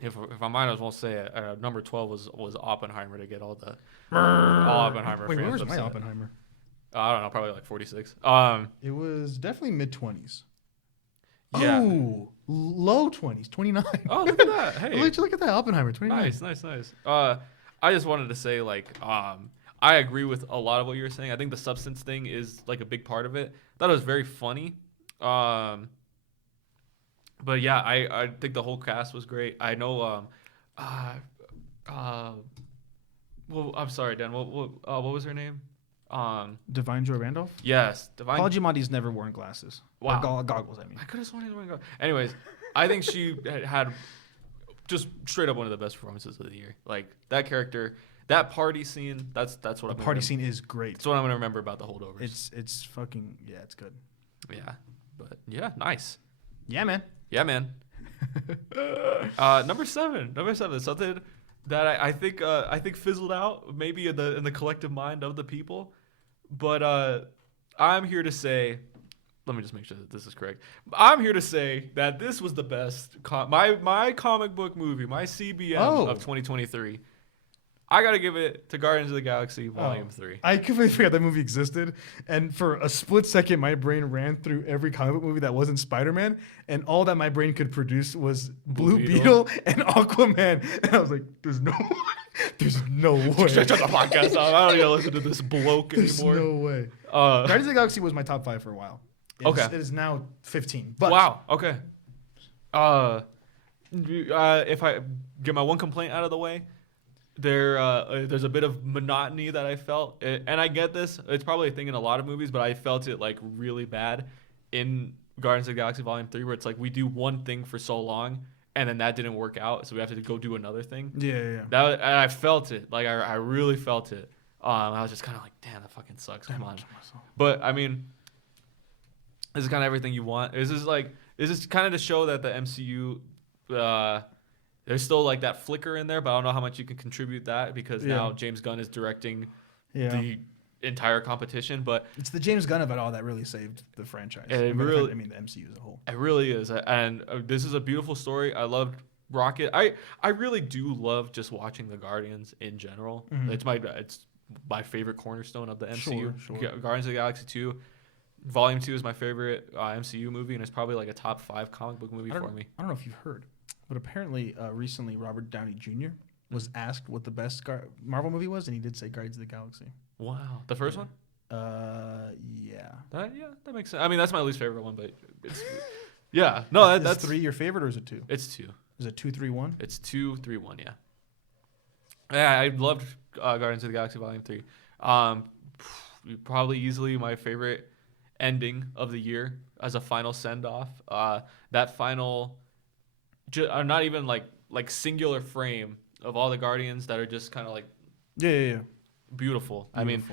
If I might as well say it, number 12 was Oppenheimer to get all Oppenheimer Wait, fans where's my upset. Oppenheimer? I don't know, probably like 46. It was definitely mid-20s. Yeah. Oh, low 20s, 29. Oh, look at that. Hey. Look at that, Oppenheimer, 29. Nice. I just wanted to say, like, I agree with a lot of what you were saying. I think the substance thing is like a big part of it. Thought it was very funny. But yeah, I think the whole cast was great. I know. Well, I'm sorry, Dan. What was her name? Divine Joy Randolph? Yes, Divine. Paul Giamatti's never worn glasses. Or Wow. goggles, I mean. I could have sworn he was wearing goggles. Anyways, I think she had just straight up one of the best performances of the year. Like that character, that party scene. That's what The I'm party scene is great. That's what I'm gonna remember about the holdovers. It's fucking, yeah, it's good. Yeah, but yeah, nice. Yeah, man. Yeah, man. Number seven, something that I think fizzled out maybe in the collective mind of the people, but I'm here to say, let me just make sure that this is correct. I'm here to say that this was the best my comic book movie, my CBM of 2023. I gotta give it to Guardians of the Galaxy Volume 3. I completely forgot that movie existed, and for a split second, my brain ran through every comic book movie that wasn't Spider-Man, and all that my brain could produce was Blue Beetle and Aquaman, and I was like, "There's no way. Shut the podcast off. I don't need to listen to this bloke There's anymore. no way." Guardians of the Galaxy was my top 5 for a while. It is now 15. But Wow. Okay. If I get my one complaint out of the way, there's a bit of monotony that I felt, and I get this. It's probably a thing in a lot of movies, but I felt it like really bad in Guardians of the Galaxy Volume 3, where it's like we do one thing for so long, and then that didn't work out, so we have to go do another thing. Yeah. And I felt it. Like I really felt it. I was just kind of like, damn, that fucking sucks. Come on. But I mean, this is kind of everything you want. This is kind of to show that the MCU, there's still like that flicker in there, but I don't know how much you can contribute that because now James Gunn is directing the entire competition. But it's the James Gunn of it all that really saved the franchise. It the really, MCU as a whole. It really is, and this is a beautiful story. I loved Rocket. I really do love just watching the Guardians in general. Mm-hmm. It's my favorite cornerstone of the MCU. Sure. Guardians of the Galaxy 2. Volume 2 is my favorite MCU movie, and it's probably like a top 5 comic book movie for me. I don't know if you've heard, but apparently recently Robert Downey Jr. was asked what the best Marvel movie was, and he did say Guardians of the Galaxy. Wow. The first one? Yeah. That makes sense. I mean, that's my least favorite one, but it's yeah. No, that's 3 your favorite, or is it 2? It's 2. Is it 2, 3, 1? It's 2, 3, 1. Yeah. Yeah, I loved Guardians of the Galaxy Volume 3. Probably easily my favorite ending of the year as a final send off. That final, not even like singular frame of all the Guardians that are just kind of like beautiful. I mean,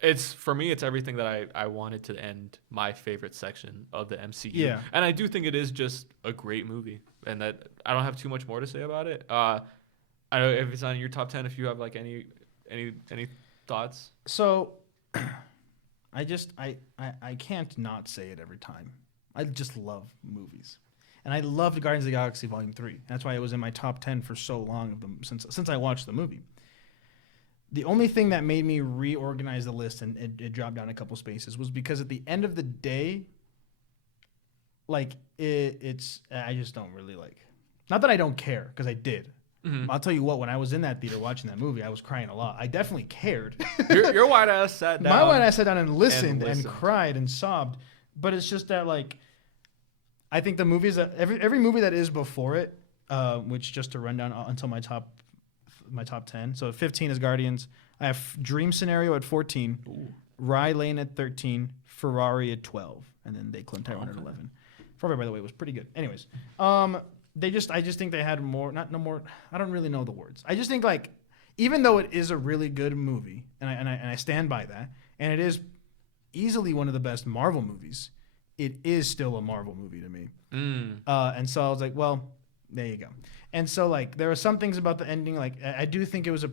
it's for me, it's everything that I wanted to end my favorite section of the MCU. Yeah, and I do think it is just a great movie, and that I don't have too much more to say about it. I don't know if it's on your top 10. If you have like any thoughts. So, I can't not say it every time. I just love movies, and I loved Guardians of the Galaxy Volume 3. That's why it was in my top 10 for so long of them since I watched the movie. The only thing that made me reorganize the list and it dropped down a couple spaces was because at the end of the day, like it's I just don't really like. Not that I don't care, because I did. Mm-hmm. I'll tell you what, when I was in that theater watching that movie, I was crying a lot. I definitely cared. Your white ass sat down. My white ass sat down and listened and cried and sobbed. But it's just that, like, I think the movies that every movie that is before it, which just to run down until my top 10. So 15 is Guardians. I have Dream Scenario at 14, Rye Lane at 13, Ferrari at 12, and then They Clint Tyrone at 11. Ferrari, by the way, was pretty good. Anyways, I just think they had more. I don't really know the words. I just think, like, even though it is a really good movie, and I stand by that, and it is easily one of the best Marvel movies, it is still a Marvel movie to me. And so I was like, well, there you go. And so, like, there are some things about the ending. Like, I do think it was a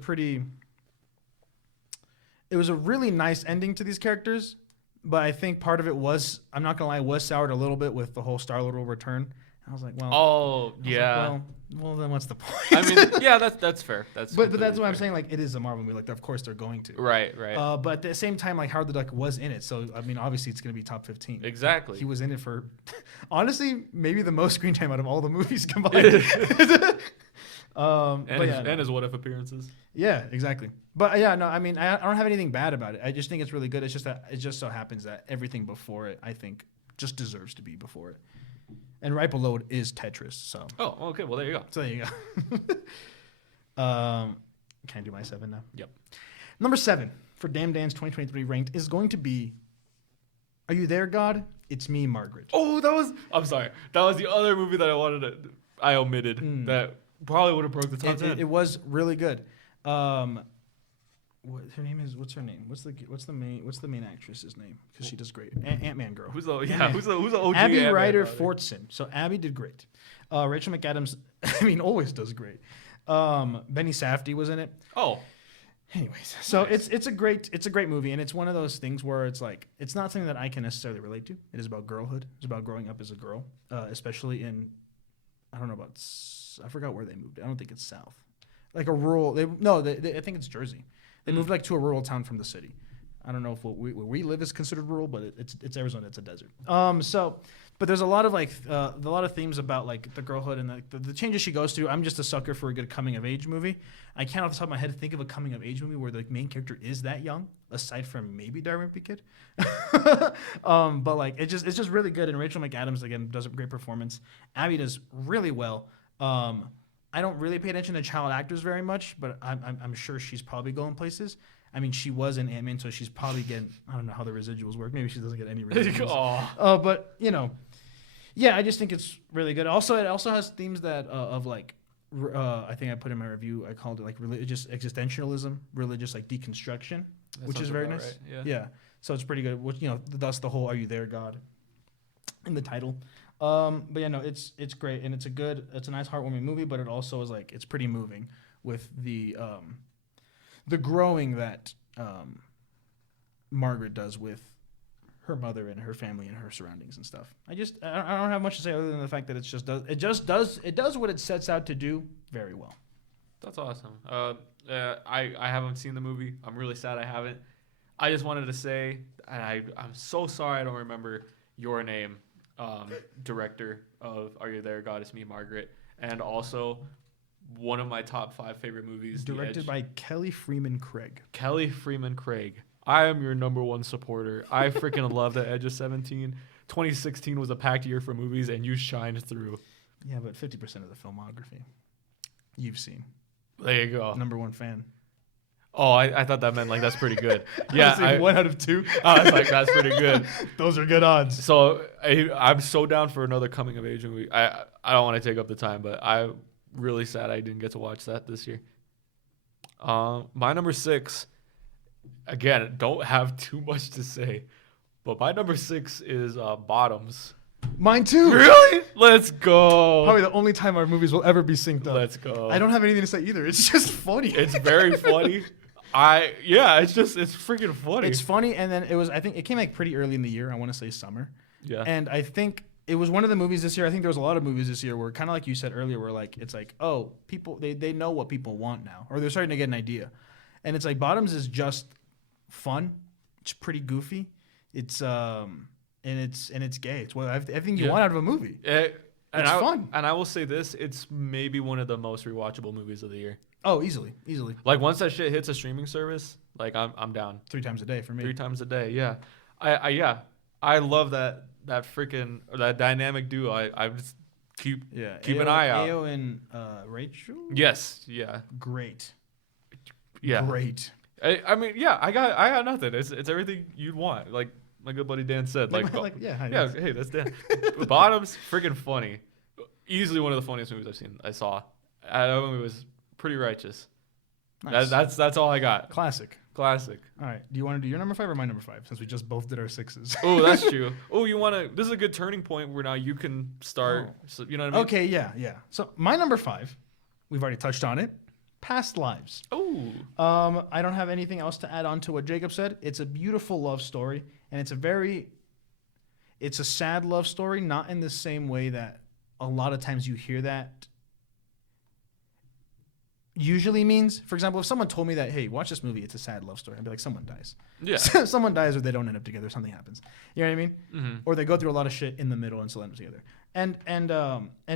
really nice ending to these characters, but I think part of it was, I'm not gonna lie, was soured a little bit with the whole Star-Lord will return. I was like, well, well, then what's the point? I mean, yeah, that's fair. But that's why I'm saying, like, it is a Marvel movie. Like, of course they're going to. Right. But at the same time, like, Howard the Duck was in it, so I mean, obviously it's gonna be top 15. Exactly. He was in it for, honestly, maybe the most screen time out of all the movies combined. And his what if appearances. Yeah, exactly. But yeah, no, I mean, I don't have anything bad about it. I just think it's really good. It's just that it just so happens that everything before it, I think, just deserves to be before it. And right below it is Tetris. So. Oh, okay. Well, there you go. So there you go. Can I do my 7 now? Yep. Number 7 for Damn Dan's 2023 ranked is going to be Are You There, God? It's Me, Margaret. Oh, I'm sorry. That was the other movie that I omitted that probably would have broke the top 10. It was really good. What's her name? What's the main actress's name? Because she does great. Ant-Man girl. Who's the OG? Abby Ant-Man Ryder brother? Fortson. So Abby did great. Rachel McAdams, I mean, always does great. Benny Safdie was in it. Oh. Anyways, so nice. It's a great movie, and it's one of those things where it's like, it's not something that I can necessarily relate to. It is about girlhood. It's about growing up as a girl, especially in, I forgot where they moved. I don't think it's south. Like a rural. I think it's Jersey. They moved like to a rural town from the city. I don't know if where we live is considered rural, but it's Arizona. It's a desert. But there's a lot of themes about like the girlhood and the changes she goes through. I'm just a sucker for a good coming of age movie. I can't off the top of my head think of a coming of age movie where the main character is that young, aside from maybe Darren Wimpy Kid. But like it's just really good. And Rachel McAdams again does a great performance. Abby does really well. I don't really pay attention to child actors very much, but I'm sure she's probably going places. I mean, she was in Ant-Man, so she's probably getting. I don't know how the residuals work. Maybe she doesn't get any residuals. But yeah, I just think it's really good. Also, it also has themes that of like. I think I put in my review. I called it like religious existentialism, religious like deconstruction, which is very nice. Right. Yeah, so it's pretty good. Which thus the whole "Are you there, God?" in the title. But yeah, no, it's great, and it's a nice heartwarming movie. But it also is like it's pretty moving with the growing that Margaret does with her mother and her family and her surroundings and stuff. I don't have much to say other than the fact that it does what it sets out to do very well. That's awesome. I haven't seen the movie. I'm really sad I haven't. I just wanted to say, and I'm so sorry I don't remember your name, director of Are You There, God? It's Me, Margaret, and also one of my top 5 favorite movies. Directed by Kelly Freeman Craig. Kelly Freeman Craig. I am your number one supporter. I freaking love The Edge of 17. 2016 was a packed year for movies, and you shined through. Yeah, but 50% of the filmography you've seen. There you go. Number one fan. Oh, I thought that meant like that's pretty good. Yeah, 1 out of 2. I was like, that's pretty good. Those are good odds. So I'm so down for another coming of age movie. I don't want to take up the time, but I'm really sad I didn't get to watch that this year. My number 6. Again, don't have too much to say, but my number 6 is Bottoms. Mine too. Really? Let's go. Probably the only time our movies will ever be synced up. Let's go. I don't have anything to say either. It's just funny. It's very funny. It's freaking funny. It's funny, and then I think it came like pretty early in the year. I want to say summer. Yeah. And I think it was one of the movies this year. I think there was a lot of movies this year where kind of like you said earlier, where like it's like, oh, people they know what people want now, or they're starting to get an idea, and it's like Bottoms is just fun. It's pretty goofy. It's and it's gay. It's what everything you want out of a movie. It's fun. And I will say this: it's maybe one of the most rewatchable movies of the year. Oh, easily. Like once that shit hits a streaming service, like I'm down. 3 times a day for me. 3 times a day, yeah. I love that freaking that dynamic duo. I just keep an eye out. Ayo and Rachel. Yes, yeah. Great. Yeah. Great. I mean, yeah. I got nothing. It's everything you'd want. Like my good buddy Dan said. Hey, that's Dan. Bottoms, freaking funny. Easily one of the funniest movies I saw. That movie was pretty righteous. Nice. That's all I got. Classic. All right. Do you want to do your number 5 or my number 5? Since we just both did our 6s. Oh, that's true. Oh, you want to? This is a good turning point where now you can start. Oh. So, you know what I mean? Okay. Yeah. So my number 5, we've already touched on it. Past lives. Oh. I don't have anything else to add on to what Jacob said. It's a beautiful love story, and it's a sad love story, not in the same way that a lot of times you hear that usually means. For example, if someone told me that, hey, watch this movie, it's a sad love story, I'd be like, someone dies. Yeah. Someone dies, or they don't end up together, something happens. You know what I mean? Mm-hmm. Or they go through a lot of shit in the middle and still end up together. And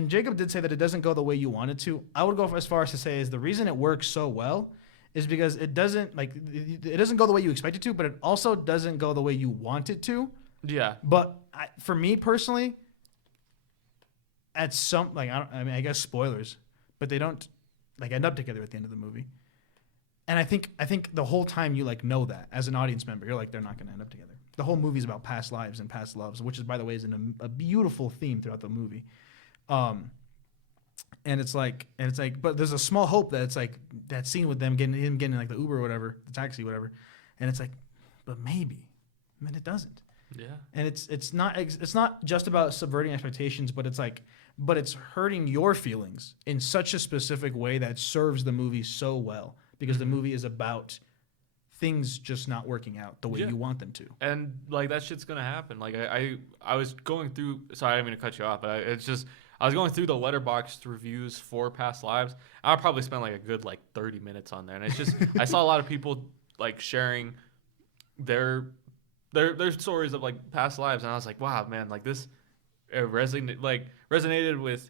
Jacob did say that it doesn't go the way you want it to. I would go as far as to say is the reason it works so well is because it doesn't go the way you expect it to, but it also doesn't go the way you want it to. Yeah. But for me personally, at some I guess spoilers, but they don't end up together at the end of the movie. And I think the whole time you know that as an audience member, you're like, they're not going to end up together. The whole movie is about past lives and past loves, which is, by the way, is a beautiful theme throughout the movie. And it's like, but there's a small hope that it's like that scene with them getting like the Uber or whatever, the taxi, whatever. And it's like, but maybe, and then it doesn't. Yeah. And it's not just about subverting expectations, but it's hurting your feelings in such a specific way that serves the movie so well, because the movie is about things just not working out the way you want them to. And that shit's gonna happen. I was going through. Sorry, I didn't mean to cut you off, but I was going through the Letterboxd reviews for Past Lives. I probably spent a good 30 minutes on there, and it's just I saw a lot of people sharing their stories of past lives, and I was like, wow, man, this resonated with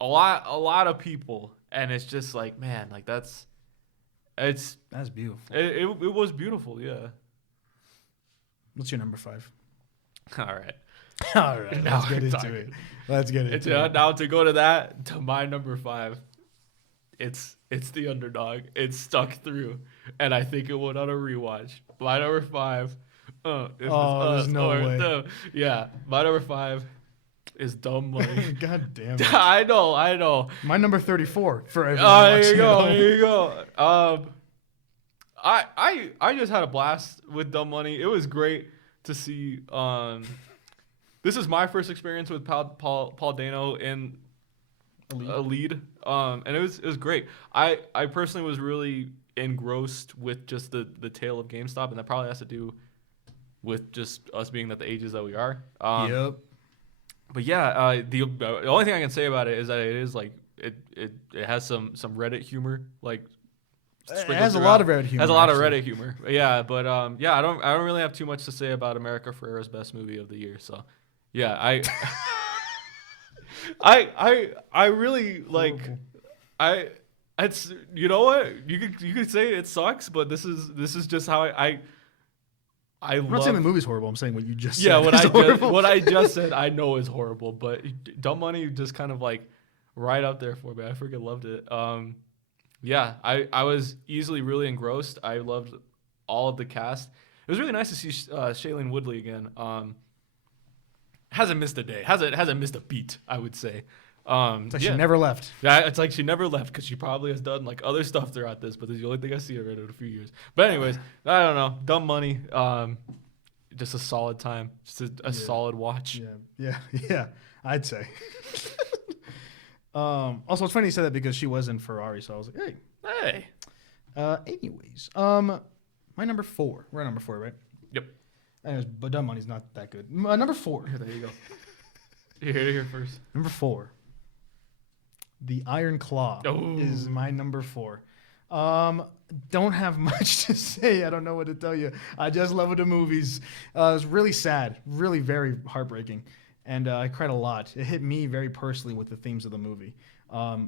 a lot of people, and it's just man, that's beautiful. It was beautiful, yeah. What's your number 5? All right. All right, Now let's get we're into talking. it. Let's get into it. Now to go to my number 5, it's the underdog. It's stuck through, and I think it would on a rewatch. My number 5. There's no way. Yeah, my number 5 is Dumb Money. God damn it. I know. My number 34 for everyone There you watching at go. home. There you go. I just had a blast with Dumb Money. It was great to see. This is my first experience with Paul Dano in a lead. And it was great. I personally was really engrossed with just the tale of GameStop, and that probably has to do with just us being at the ages that we are. Yep. But yeah, the only thing I can say about it is that it is like it has some Reddit humor, like It has a lot of Reddit humor. Has a lot of actually. Reddit humor. Yeah, but I don't really have too much to say about America Ferrera's best movie of the year. So yeah, I really like Horrible. it's, you know what, you could say it sucks, but this is just how I'm not saying the movie's horrible. I'm saying what you just said. Yeah, is horrible. what I just said, I know is horrible, but Dumb Money just kind of like right up there for me. I freaking loved it. Yeah, I was easily really engrossed. I loved all of the cast. It was really nice to see Shailene Woodley again. Hasn't missed a day. Hasn't missed a beat, I would say. It's like she never left. Yeah, it's like she never left because she probably has done like other stuff throughout this, but this is the only thing I see of her in a few years. But anyways, I don't know. Dumb Money. Just a solid time. Just a solid watch. Yeah. I'd say. Also, it's funny you said that because she was in Ferrari, so I was like, hey. Anyways, my number 4. We're at number 4, right? Yep. Anyways, but Dumb Money's not that good. Number 4. There you go. You heard it here first. Number 4. The Iron Claw is my number 4. Don't have much to say. I don't know what to tell you. I just love the movies. It was really sad, really very heartbreaking, and I cried a lot. It hit me very personally with the themes of the movie,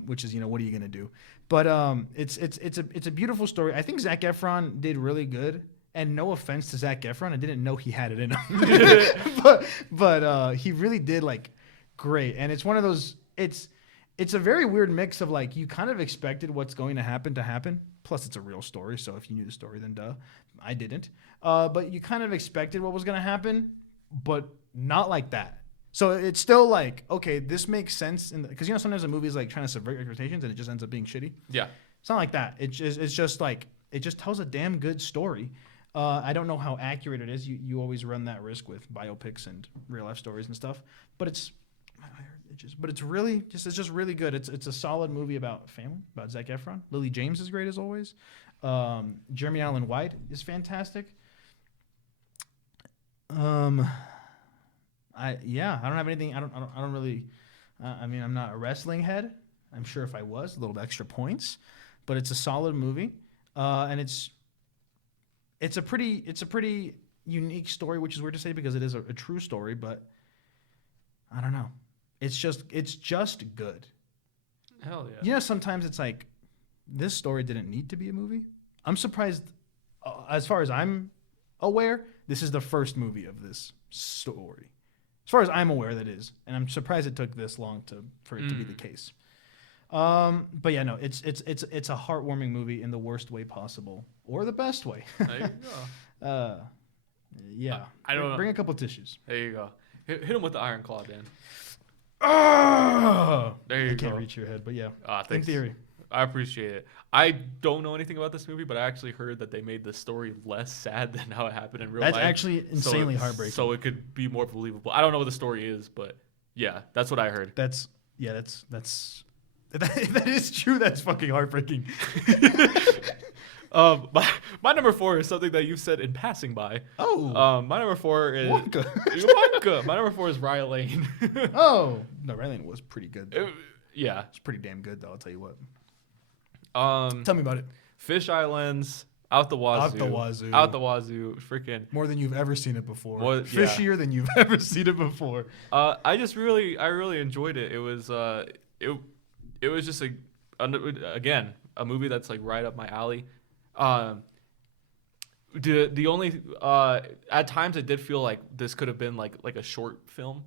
which is, what are you gonna do? But it's a beautiful story. I think Zac Efron did really good. And no offense to Zac Efron, I didn't know he had it in him, but he really did like great. And it's one of those. It's a very weird mix of like you kind of expected what's going to happen. Plus, it's a real story, so if you knew the story, then duh. I didn't. But you kind of expected what was going to happen, but not like that. So it's still like, okay, this makes sense. Because sometimes a movie is like trying to subvert expectations and it just ends up being shitty. Yeah. It's not like that. It's just like it just tells a damn good story. I don't know how accurate it is. You always run that risk with biopics and real life stories and stuff. But it's really just really good. It's a solid movie about family, about Zac Efron. Lily James is great as always. Jeremy Allen White is fantastic. I don't have anything. I don't really. I'm not a wrestling head. I'm sure if I was, a little extra points. But it's a solid movie, and it's a pretty unique story, which is weird to say because it is a true story. But I don't know. It's just good. Hell yeah. Sometimes it's like this story didn't need to be a movie. I'm surprised. As far as I'm aware, this is the first movie of this story. As far as I'm aware, that is, and I'm surprised it took this long for it to be the case. But yeah, no, it's a heartwarming movie in the worst way possible or the best way. There you go. Yeah. I don't know. Bring a couple tissues. There you go. Hit him with the Iron Claw, Dan. Oh, There you I go. can't reach your head, but yeah. In Thanks. theory. I appreciate it. I don't know anything about this movie, but I actually heard that they made the story less sad than how it happened in real life. That's actually insanely heartbreaking. So it could be more believable. I don't know what the story is, but yeah, that's what I heard. That is true. That's fucking heartbreaking. My number 4 is something that you've said in passing by. Oh. My number 4 is Wonka. Wonka. My number 4 is Rye Lane. Oh. No, Ryan was pretty good. Yeah. It's pretty damn good, though. I'll tell you what. Tell me about it. Fish Islands, out the wazoo. Out the wazoo. Freaking. More than you've ever seen it before. Yeah. Fishier than you've ever seen it before. I really enjoyed it. It was it was just again a movie that's like right up my alley. The only at times it did feel like this could have been like a short film,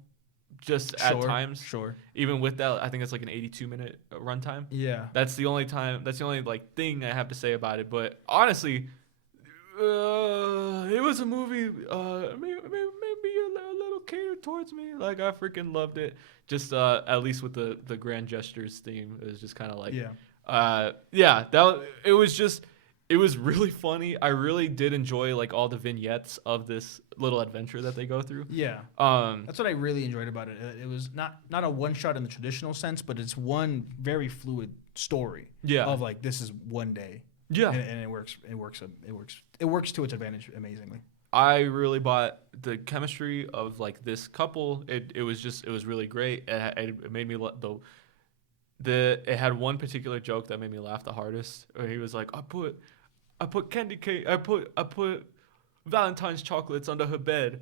just at times. Sure. Even with that, I think it's like an 82-minute runtime. Yeah. That's the only time. That's the only like thing I have to say about it. But honestly, it was a movie. Maybe a little catered towards me. Like I freaking loved it. Just at least with the grand gestures theme, it was just kind of like it was really funny. I really did enjoy like all the vignettes of this little adventure that they go through. Yeah. That's what I really enjoyed about it. It was not a one shot in the traditional sense, but it's one very fluid story. Yeah. Of like this is one day. Yeah. And it works. It works to its advantage amazingly. I really bought the chemistry of like this couple. It was really great. It made me it had one particular joke that made me laugh the hardest. Where he was like, I put candy cane, I put Valentine's chocolates under her bed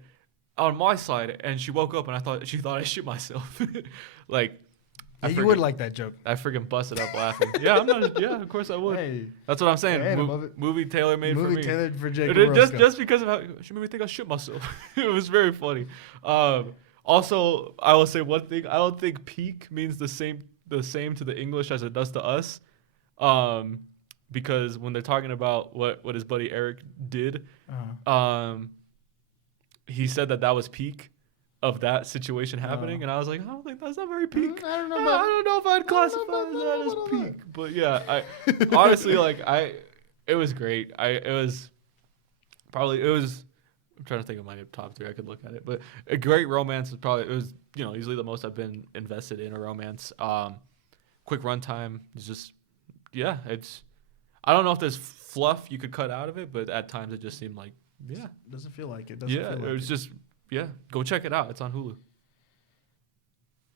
on my side, and she woke up and she thought I shit myself. Like, Yeah, you would like that joke. I freaking busted up laughing. Yeah, of course I would. Hey, that's what I'm saying. hey, love it. Movie tailor made for me. Movie tailored for Jacob Just because of how she made me think I shit myself. It was very funny. Also, I will say one thing. I don't think peak means the same to the English as it does to us. Because when they're talking about what his buddy Eric did, he said that was peak of that situation happening, and I was like, I don't think that's not very peak. I don't know if I'd classify that as peak, but yeah, I honestly it was great. I'm trying to think of my top 3. I could look at it, but a great romance was easily the most I've been invested in a romance. Quick runtime is just I don't know if there's fluff you could cut out of it, but at times it just seemed like doesn't feel like it. It was just go check it out. It's on Hulu.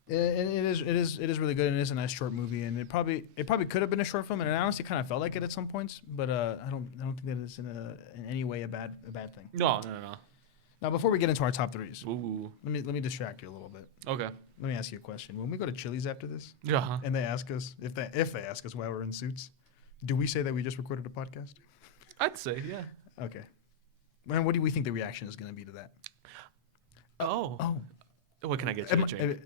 And it is really good, and it is a nice short movie, and it probably could have been a short film, and it honestly kind of felt like it at some points, but I don't think that it's in any way a bad thing. No. Now, before we get into our top 3s, Ooh. let me distract you a little bit. Okay. Let me ask you a question. When we go to Chili's after this, and they ask us if they ask us why we're in suits, do we say that we just recorded a podcast? I'd say Okay. And what do we think the reaction is going to be to that? Oh. What can I get you to drink?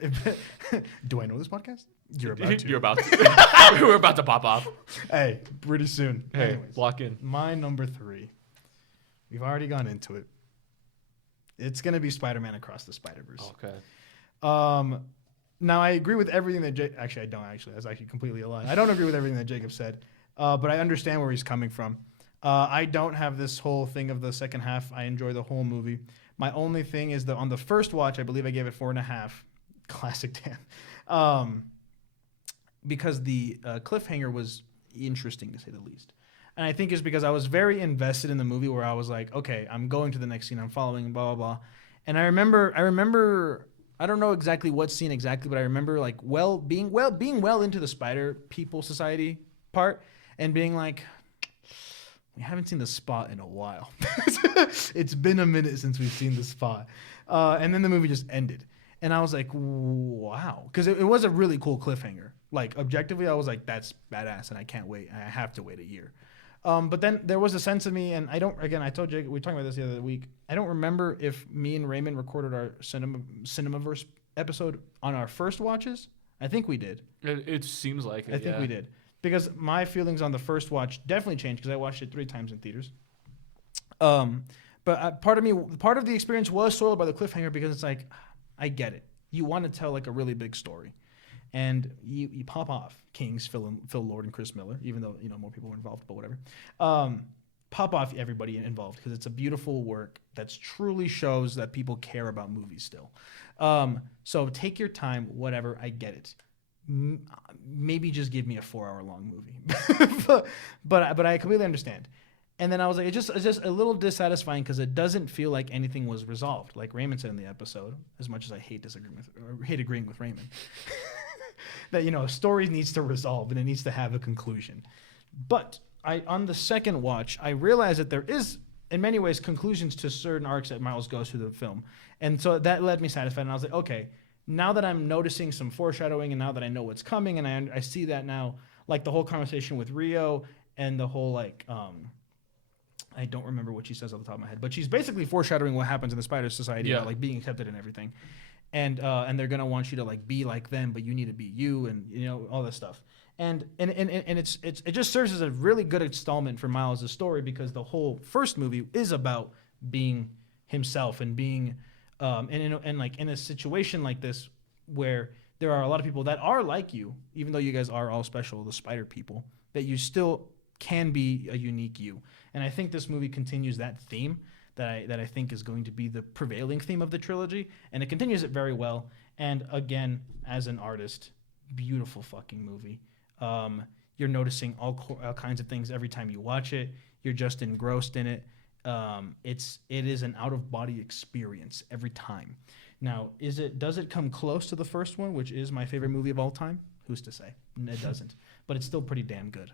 Do I know this podcast? You're about to. You're about to. We're about to pop off. Hey, pretty soon. Hey, anyways, block in. My number 3. We've already gone into it. It's going to be Spider-Man Across the Spider-Verse. Okay. Now, I agree with everything that actually, I don't actually. That's actually completely a lie. I don't agree with everything that Jacob said, but I understand where he's coming from. I don't have this whole thing of the second half. I enjoy the whole movie. My only thing is that on the first watch, I believe I gave it 4.5. Classic Dan. Because the cliffhanger was interesting, to say the least. And I think it's because I was very invested in the movie, where I was like, okay, I'm going to the next scene, I'm following, blah, blah, blah. And I remember, I don't know exactly what scene exactly, but I remember like being well into the Spider People Society part, and being like, we haven't seen the Spot in a while. It's been a minute since we've seen the Spot. And then the movie just ended. And I was like, wow. Because it was a really cool cliffhanger. Like, objectively, I was like, that's badass, and I can't wait. I have to wait a year. But then there was a sense of me, and I told Jake, we were talking about this the other week. I don't remember if me and Raymond recorded our Cinemaverse episode on our first watches. I think we did. It seems like it. I think we did. Because my feelings on the first watch definitely changed, because I watched it 3 times in theaters. But part of the experience was soiled by the cliffhanger, because it's like, I get it. You want to tell like a really big story, and you pop off Kings, Phil Lord, and Chris Miller, even though more people were involved, but whatever. Pop off everybody involved, because it's a beautiful work that truly shows that people care about movies still. So take your time, whatever. I get it. Maybe just give me a 4-hour-long movie, but I completely understand. And then I was like, it's just a little dissatisfying, because it doesn't feel like anything was resolved. Like Raymond said in the episode, as much as I hate agreeing with Raymond, that a story needs to resolve and it needs to have a conclusion. But on the second watch, I realized that there is, in many ways, conclusions to certain arcs that Miles goes through the film, and so that led me satisfied. And I was like, okay. Now that I'm noticing some foreshadowing, and now that I know what's coming, and I see that now, like the whole conversation with Rio, and the whole like I don't remember what she says off the top of my head, but she's basically foreshadowing what happens in the Spider Society, about like being accepted and everything, and they're gonna want you to like be like them, but you need to be you, and you know all this stuff, and it just serves as a really good installment for Miles' story, because the whole first movie is about being himself and being, and like in a situation like this where there are a lot of people that are like you, even though you guys are all special, the Spider people, that you still can be a unique you. And I think this movie continues that theme that I think is going to be the prevailing theme of the trilogy, and it continues it very well. And again, as an artist, beautiful fucking movie. You're noticing all kinds of things every time you watch it. You're just engrossed in it. It is an out of body experience every time. Now, does it come close to the first one, which is my favorite movie of all time? Who's to say? It doesn't, but it's still pretty damn good.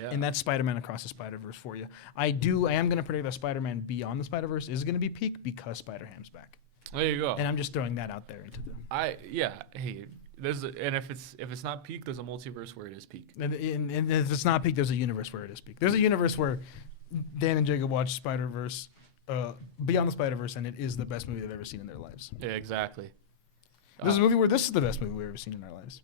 Yeah. And that's Spider-Man Across the Spider-Verse for you. I am going to predict that Spider-Man Beyond the Spider-Verse is going to be peak because Spider-Ham's back. There you go. And I'm just throwing that out there into the. Hey, and if it's not peak, there's a multiverse where it is peak. And if it's not peak, there's a universe where it is peak. There's a universe where Dan and Jacob watch Spider-Verse, Beyond the Spider-Verse, and it is the best movie they've ever seen in their lives. Yeah, exactly. There's a movie where this is the best movie we've ever seen in our lives.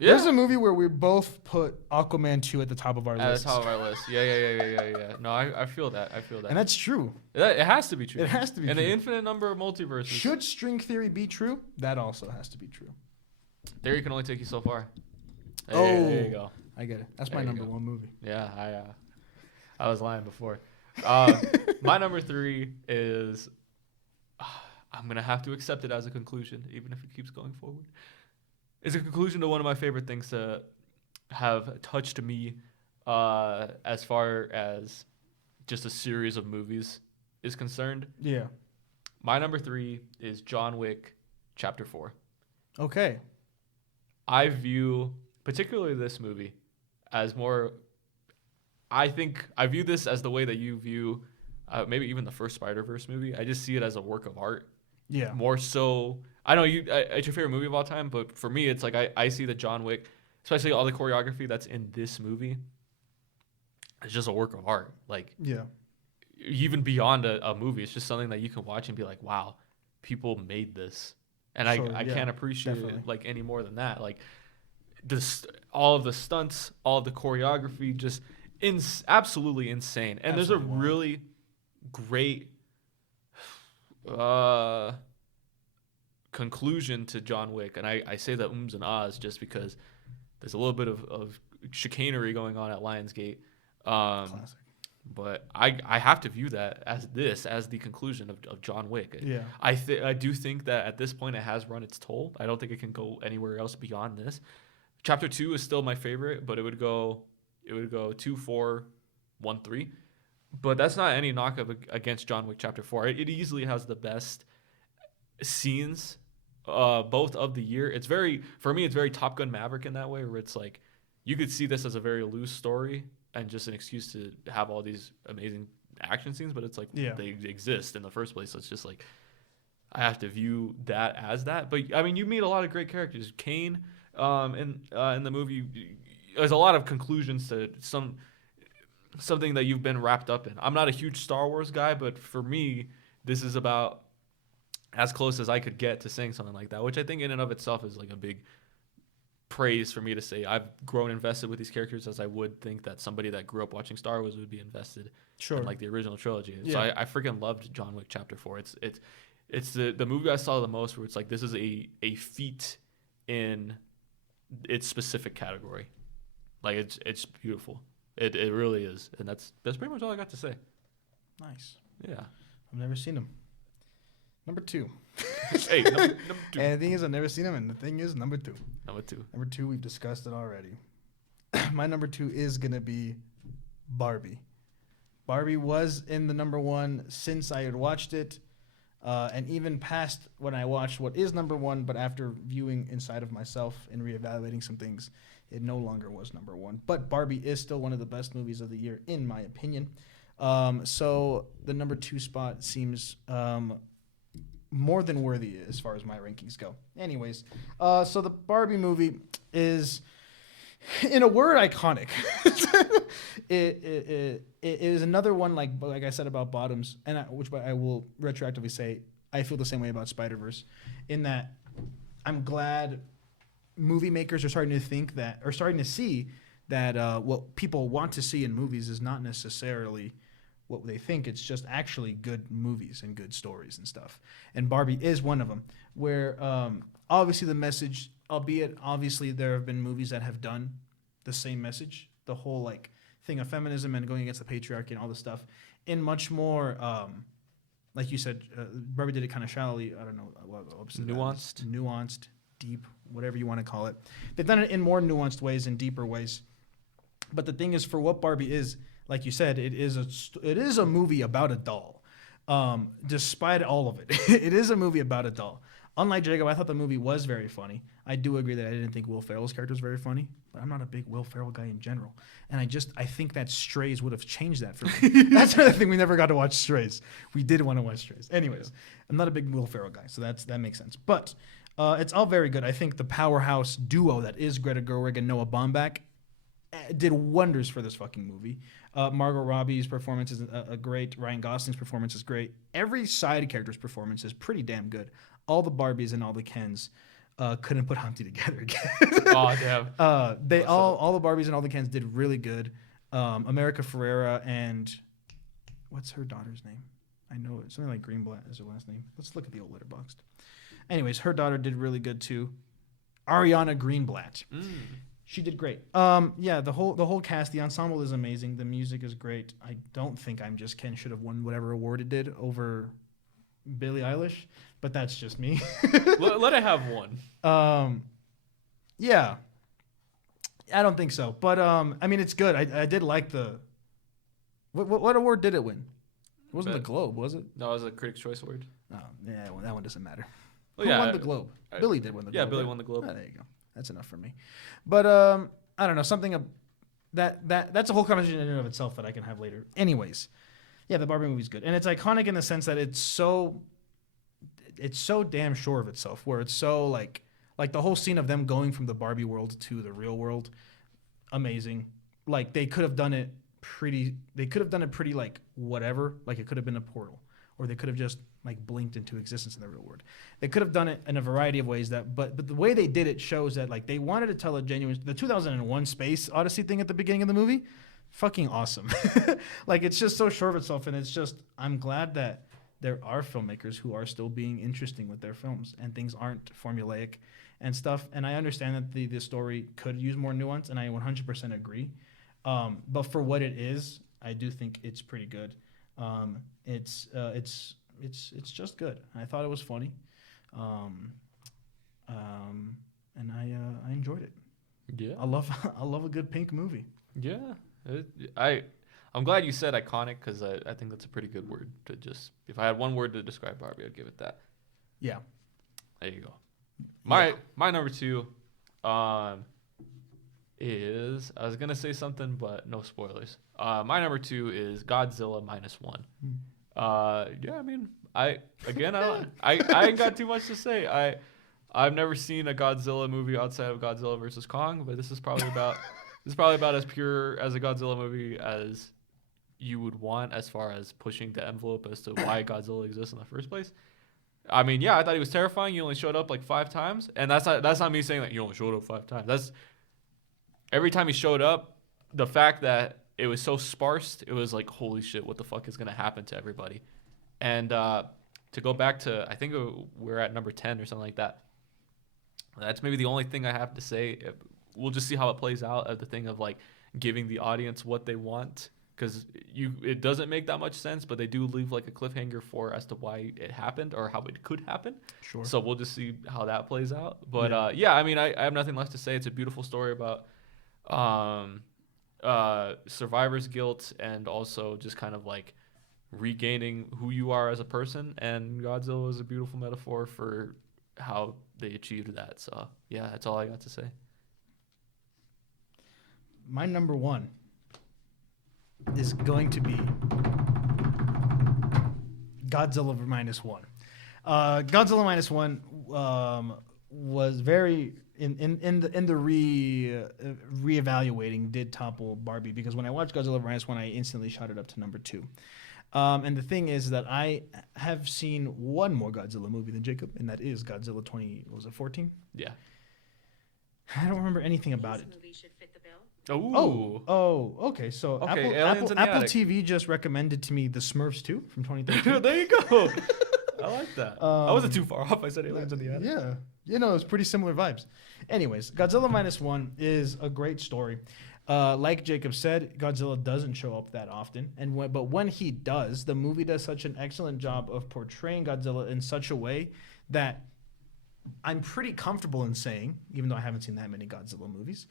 Yeah. There's a movie where we both put Aquaman 2 at the top of our list. At the top of our list. Yeah. No, I feel that. And that's true. It has to be true. It has to be and true. the infinite number of multiverses. Should string theory be true? That also has to be true. Theory can only take you so far. There you go. I get it. That's my number one movie. Yeah, I was lying before. My number 3 is I'm gonna have to accept it as a conclusion, even if it keeps going forward. It's a conclusion to one of my favorite things to have touched me, as far as just a series of movies is concerned. Yeah. My number 3 is John Wick, Chapter 4. Okay. I view particularly this movie as more. I think I view this as the way that you view, maybe even the first Spider-Verse movie. I just see it as a work of art. Yeah. More so, I know it's your favorite movie of all time, but for me, it's like I see the John Wick, especially all the choreography that's in this movie, it's just a work of art. Like, yeah, even beyond a movie, it's just something that you can watch and be like, wow, people made this, and sure, I can't appreciate definitely. it like any more than that. Like, all of the stunts, all of the choreography, just absolutely insane. And Absolutely there's a wild. really great conclusion to John Wick, and I say the ums and ahs just because there's a little bit of chicanery going on at Lionsgate. Classic. But I have to view that as the conclusion of John Wick. Yeah. I do think that at this point it has run its toll. I don't think it can go anywhere else beyond this. Chapter 2 is still my favorite, but it would go 2, 4, 1, 3. But that's not any knock against John Wick Chapter 4. It easily has the best scenes, both of the year. For me, it's very Top Gun Maverick in that way, where it's like you could see this as a very loose story and just an excuse to have all these amazing action scenes, but it's like they exist in the first place. So it's just like I have to view that as that. But I mean, you meet a lot of great characters. Kane, in the movie, there's a lot of conclusions to something that you've been wrapped up in. I'm not a huge Star Wars guy, but for me, this is about as close as I could get to saying something like that, which I think in and of itself is like a big praise for me to say. I've grown invested with these characters as I would think that somebody that grew up watching Star Wars would be invested in like the original trilogy. Yeah. So I freaking loved John Wick Chapter 4. It's the movie I saw the most where it's like this is a feat in its specific category. Like it's beautiful. It really is. And that's pretty much all I got to say. Nice. Yeah. I've never seen him. Number 2. Hey, number 2. And the thing is, I've never seen him, and the thing is, number 2. Number 2. Number 2, we've discussed it already. My number 2 is going to be Barbie. Barbie was in the number 1 since I had watched it, and even past when I watched what is number 1, but after viewing inside of myself and reevaluating some things, it no longer was number 1. But Barbie is still one of the best movies of the year, in my opinion. So the number 2 spot seems more than worthy as far as my rankings go. Anyways, so the Barbie movie is In a word, iconic. It is another one like I said about Bottoms, which I will retroactively say I feel the same way about Spider-Verse, in that I'm glad movie makers are starting to see that what people want to see in movies is not necessarily what they think. It's just actually good movies and good stories and stuff. And Barbie is one of them, where obviously the message, albeit obviously there have been movies that have done the same message, the whole like thing of feminism and going against the patriarchy and all this stuff, in much more like you said, Barbie did it kind of shallowly. I don't know what nuanced, deep, whatever you want to call it. They've done it in more nuanced ways and deeper ways. But the thing is, for what Barbie is, like you said, it is a movie about a doll. Despite all of it, it is a movie about a doll. Unlike Jacob, I thought the movie was very funny. I do agree that I didn't think Will Ferrell's character was very funny, but I'm not a big Will Ferrell guy in general. And I think that Strays would have changed that for me. That's another thing, we never got to watch Strays. We did want to watch Strays. Anyways, I'm not a big Will Ferrell guy, so that makes sense. But it's all very good. I think the powerhouse duo that is Greta Gerwig and Noah Baumbach did wonders for this fucking movie. Margot Robbie's performance is great. Ryan Gosling's performance is great. Every side character's performance is pretty damn good. All the Barbies and all the Kens couldn't put Humpty together again. Oh, damn. All the Barbies and all the Kens did really good. America Ferrera and what's her daughter's name? I know it's something like Greenblatt is her last name. Let's look at the old letterboxd. Anyways, her daughter did really good too. Ariana Greenblatt. She did great. Yeah, the whole cast, the ensemble is amazing. The music is great. I don't think I'm Just Ken should have won whatever award it did over Billie Eilish, but that's just me. Let it have one. Yeah, I don't think so. But I mean, it's good. I did like the. What award did it win? It wasn't the Globe, was it? No, it was a Critics' Choice Award. Oh, yeah, well, that one doesn't matter. Well, Who won the Globe? Billy did win the Globe. Yeah, Billy right? won the Globe. Oh, there you go. That's enough for me. But I don't know, something that's a whole conversation in and of itself that I can have later. Anyways, yeah, the Barbie movie's good, and it's iconic in the sense that it's so damn sure of itself, where it's so like the whole scene of them going from the Barbie world to the real world, amazing. Like they could have done it pretty like whatever, like it could have been a portal, or they could have just like blinked into existence in the real world. They could have done it in a variety of ways but the way they did it shows that like they wanted to tell a genuine, the 2001 Space Odyssey thing at the beginning of the movie, fucking awesome. Like it's just so sure of itself, and it's just, I'm glad that there are filmmakers who are still being interesting with their films and things aren't formulaic and stuff. And I understand that the story could use more nuance, and I 100% agree. But for what it is, I do think it's pretty good. It's just good. I thought it was funny, and I enjoyed it. Yeah, I love a good pink movie. Yeah, I'm glad you said iconic, because I think that's a pretty good word to just. If I had one word to describe Barbie, I'd give it that. Yeah. There you go. My number 2, is, I was gonna say something, but no spoilers. My number 2 is Godzilla -1. Yeah, I mean, I ain't got too much to say. I've never seen a Godzilla movie outside of Godzilla versus Kong, but this is probably about as pure as a Godzilla movie as you would want, as far as pushing the envelope as to why Godzilla exists in the first place. I mean, yeah, I thought he was terrifying. He only showed up like 5 times, and that's not me saying that he only showed up 5 times. That's every time he showed up, the fact that it was so sparse, it was like, holy shit, what the fuck is gonna happen to everybody? And to go back to, I think we're at number 10 or something like that. That's maybe the only thing I have to say. We'll just see how it plays out at the thing of like giving the audience what they want, because it doesn't make that much sense, but they do leave like a cliffhanger as to why it happened or how it could happen. Sure. So we'll just see how that plays out. But yeah, I mean, I have nothing left to say. It's a beautiful story about survivor's guilt, and also just kind of like regaining who you are as a person. And Godzilla is a beautiful metaphor for how they achieved that. So yeah, that's all I got to say. My number 1 is going to be Godzilla -1. Godzilla -1 was very in the reevaluating did topple Barbie, because when I watched Godzilla minus one, I instantly shot it up to number 2. And the thing is that I have seen one more Godzilla movie than Jacob, and that is Godzilla 14? Yeah. I don't remember anything about it. Movie should fit the bill. Oh. Okay. So Okay, Apple Aliens in the Attic. TV just recommended to me The Smurfs 2 from 2013. There you go. I like that. I wasn't too far off. I said Aliens in the Attic. Yeah. It's pretty similar vibes. Anyways, Godzilla minus one is a great story. Like Jacob said, Godzilla doesn't show up that often, but when he does, the movie does such an excellent job of portraying Godzilla in such a way that I'm pretty comfortable in saying, even though I haven't seen that many Godzilla movies.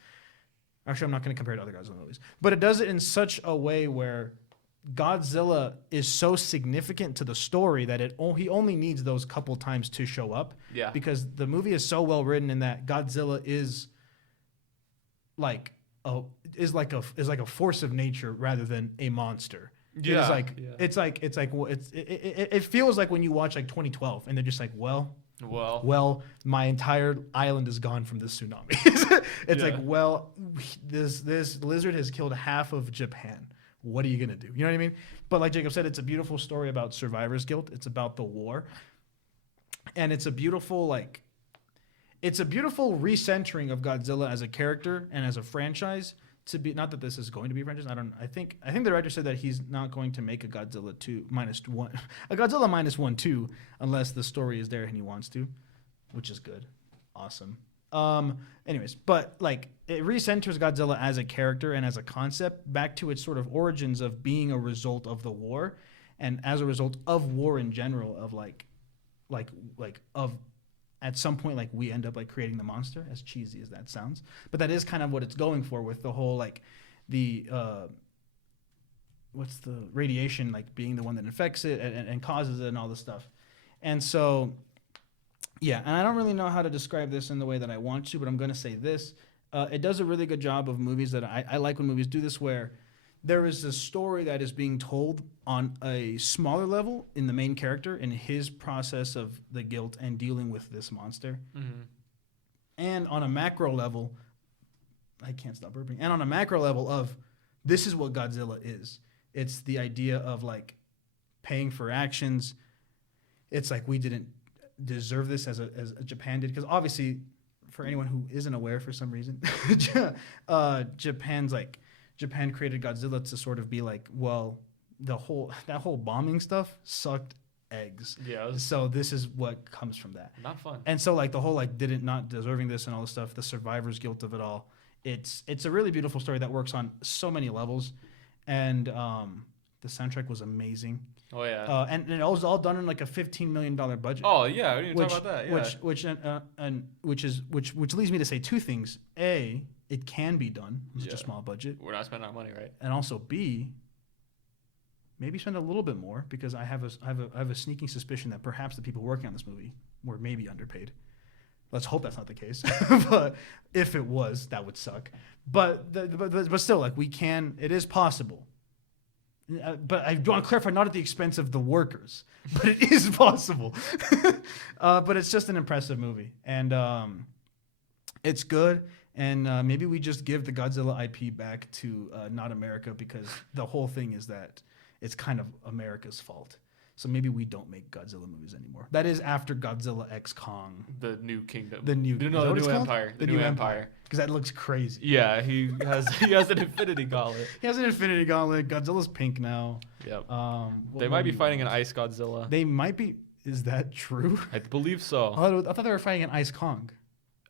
Actually, I'm not going to compare it to other Godzilla movies, but it does it in such a way where Godzilla is so significant to the story that he only needs those couple times to show up. Yeah. Because the movie is so well written in that Godzilla is like a force of nature rather than a monster. Yeah. It feels like when you watch like 2012 and they're just like, well, my entire island is gone from this tsunami. This lizard has killed half of Japan. What are you gonna do? You know what I mean? But like Jacob said, it's a beautiful story about survivor's guilt. It's about the war, and it's a beautiful recentering of Godzilla as a character and as a franchise. To be, not that this is going to be a franchise. I think the director said that he's not going to make a Godzilla minus one 2 unless the story is there and he wants to, which is good, awesome. Anyways, but like it recenters Godzilla as a character and as a concept back to its sort of origins of being a result of the war, and as a result of war in general, of at some point, like, we end up like creating the monster, as cheesy as that sounds, but that is kind of what it's going for with the whole like the what's the radiation, like being the one that infects it and causes it and all this stuff. And so yeah, and I don't really know how to describe this in the way that I want to, but I'm going to say this. It does a really good job of movies that I like when movies do this, where there is a story that is being told on a smaller level in the main character in his process of the guilt and dealing with this monster. Mm-hmm. And on a macro level, I can't stop burping. And on a macro level of this is what Godzilla is. It's the idea of like paying for actions. It's like we didn't deserve this as Japan did, because obviously, for anyone who isn't aware for some reason, Japan created Godzilla to sort of be like, well, that whole bombing stuff sucked eggs. Yeah. So this is what comes from that. Not fun. And so like the whole like not deserving this and all this stuff, the survivor's guilt of it all. It's a really beautiful story that works on so many levels, and the soundtrack was amazing. Oh yeah. And it was all done in like a $15 million budget. Oh yeah, we didn't talk about that. Yeah. Which leads me to say two things. A, it can be done with such a Yeah. small budget, We're not spending our money, right? and also B, maybe spend a little bit more, because I have a sneaking suspicion that perhaps the people working on this movie were maybe underpaid. Let's hope that's not the case. But if it was, that would suck. But still, like, it is possible. But I want to clarify, not at the expense of the workers, but it is possible. But it's just an impressive movie, and it's good. And maybe we just give the Godzilla IP back to not America, because the whole thing is that it's kind of America's fault. So maybe we don't make Godzilla movies anymore. That is after Godzilla X Kong. The new kingdom. The new empire. The new empire. Because that looks crazy. Yeah, he has an infinity gauntlet. He has an infinity gauntlet. Godzilla's pink now. Yep. What They might be movie fighting an was- ice Godzilla. They might be. Is that true? I believe so. I thought they were fighting an ice Kong.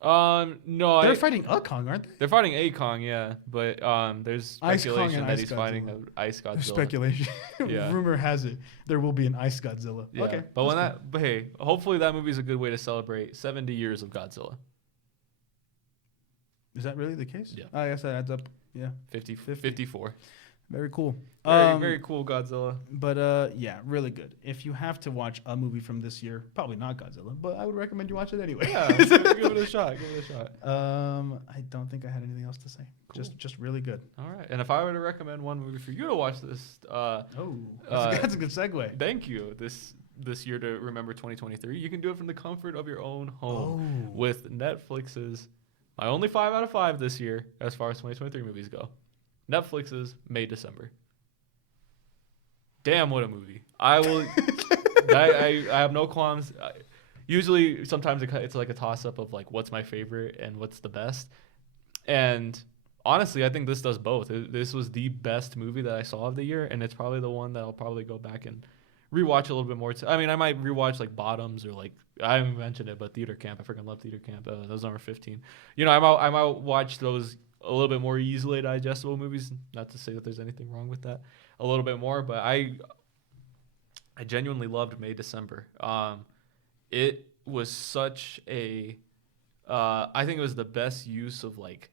No, They're fighting a Kong, aren't they? they're fighting a Kong, yeah, but there's Ice Kong speculation and that Ice he's fighting Godzilla. an ice Godzilla. Speculation. Yeah. Rumor has it there will be an ice Godzilla. Yeah. Okay. But hey, hopefully that movie's a good way to celebrate 70 years of Godzilla. Is that really the case? Yeah. I guess that adds up. Yeah. 54. Very cool. Very cool Godzilla. But yeah, really good. If you have to watch a movie from this year, probably not Godzilla, but I would recommend you watch it anyway. Yeah, give it a shot. I don't think I had anything else to say. Cool. Just really good. All right. And if I were to recommend one movie for you to watch this, That's a good segue. thank you. This year to remember 2023, you can do it from the comfort of your own home with Netflix's My only 5 out of 5 this year, as far as 2023 movies go. Netflix's May December. Damn, what a movie! I will. I have no qualms. Usually, sometimes it's like a toss up of like what's my favorite and what's the best. And honestly, I think this does both. This was the best movie that I saw of the year, and it's probably the one that I'll probably go back and rewatch a little bit more. I mean, I might rewatch like Bottoms or like I haven't mentioned it, but Theater Camp. I freaking love Theater Camp. That was number 15. You know, I might watch those a little bit more easily digestible movies. Not to say that there's anything wrong with that. A little bit more, but I genuinely loved May December. It was such a I think it was the best use of like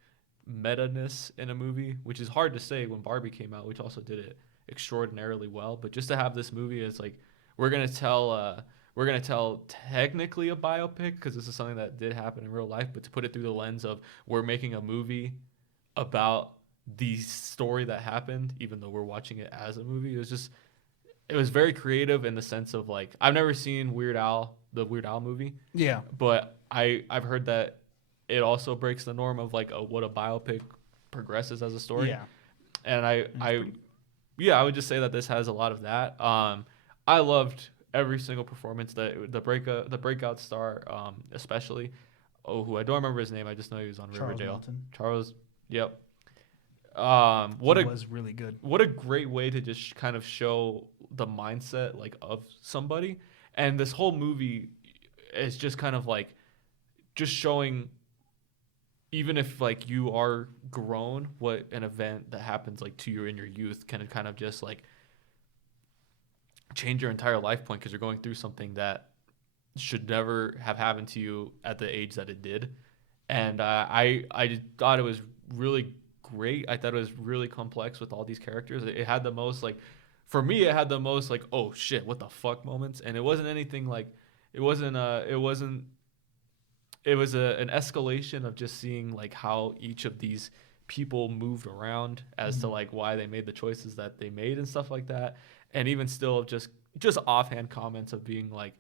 meta-ness in a movie, which is hard to say when Barbie came out, which also did it extraordinarily well. But just to have this movie, it's like we're gonna tell technically a biopic because this is something that did happen in real life, but to put it through the lens of we're making a movie about the story that happened, even though we're watching it as a movie. It was very creative in the sense of like I've never seen the Weird Al movie. Yeah. But I've heard that it also breaks the norm of like what a biopic progresses as a story. Yeah. And I would just say that this has a lot of that. I loved every single performance that the breakout star, especially. Oh, who I don't remember his name. I just know he was on Charles Riverdale. Melton. Charles. Yep. He was really good. What a great way to just kind of show the mindset like of somebody. And this whole movie is just kind of like just showing, even if like you are grown, what an event that happens like to you in your youth can kind of just like change your entire life point because you're going through something that should never have happened to you at the age that it did. And I thought it was really great. I thought it was really complex with all these characters. It had the most like, for me, it had the most like, oh shit, what the fuck moments. And it wasn't anything like, it was an escalation of just seeing like how each of these people moved around as to like why they made the choices that they made and stuff like that. And even still just offhand comments of being like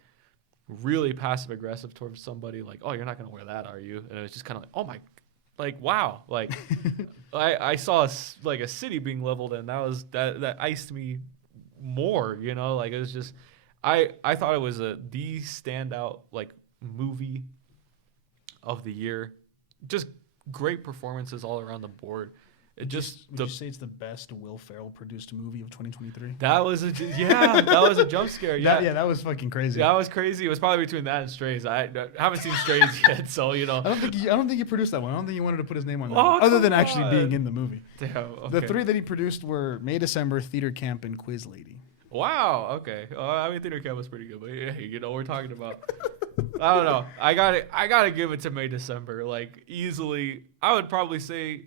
really passive aggressive towards somebody like, oh, you're not going to wear that, are you? And it was just kind of like, oh my, like, wow. Like I saw a city being leveled and that iced me more, you know, like it was just, I thought it was the standout like movie of the year. Just great performances all around the board. It just Would you say it's the best Will Ferrell produced movie of 2023? that was a jump scare. Yeah, That was fucking crazy. that was crazy. It was probably between that and Strays. I haven't seen Strays yet, so you know. I don't think he produced that one. I don't think he wanted to put his name on it, Oh, other than come actually on. being in the movie. Damn, The okay. 3 that he produced were May December, Theater Camp, and Quiz Lady. Wow. Okay. I mean, Theater Camp was pretty good, but yeah, you know what we're talking about. I don't know. I gotta give it to May December. Like easily, I would probably say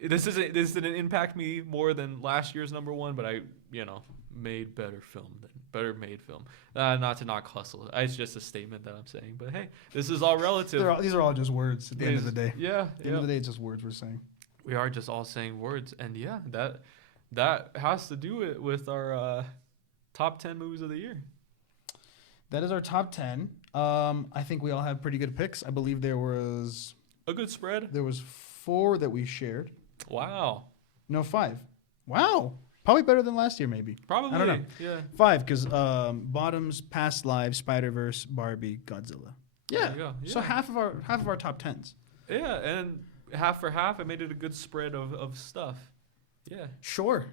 this didn't impact me more than last year's number one, but I made better made film. Not to knock Hustle. It's just a statement that I'm saying. But hey, this is all relative. These are all just words at the end of the day. Yeah. At the end of the day, it's just words we're saying. We are just all saying words, and yeah, that has to do it with our top 10 movies of the year. That is our top 10. I think we all had pretty good picks. I believe there was A good spread. 4 that we shared. Wow. No, 5. Wow. Probably better than last year, maybe. Probably. I don't know. Yeah. 5, because Bottoms, Past Lives, Spider-Verse, Barbie, Godzilla. There Yeah. you go. So Yeah. half of our top 10s. Yeah, and half for half, it made it a good spread of stuff. Yeah. Sure.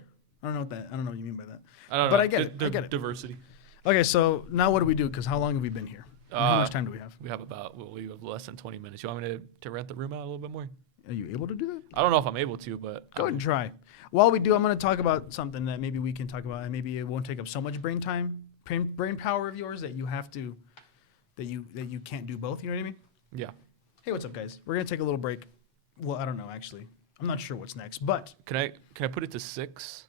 I don't know what you mean by that. I don't know. But I get it. I get it. Diversity. Okay, so now what do we do? Because how long have we been here? And how much time do we have? We have we have less than 20 minutes. You want me to rent the room out a little bit more? Are you able to do that? I don't know if I'm able to, but Go ahead and try. While we do, I'm going to talk about something that maybe we can talk about, and maybe it won't take up so much brain power of yours that you have to, that you can't do both. You know what I mean? yeah. Hey, what's up, guys? We're going to take a little break. Well, I don't know, actually. I'm not sure what's next, but Can I put it to 6?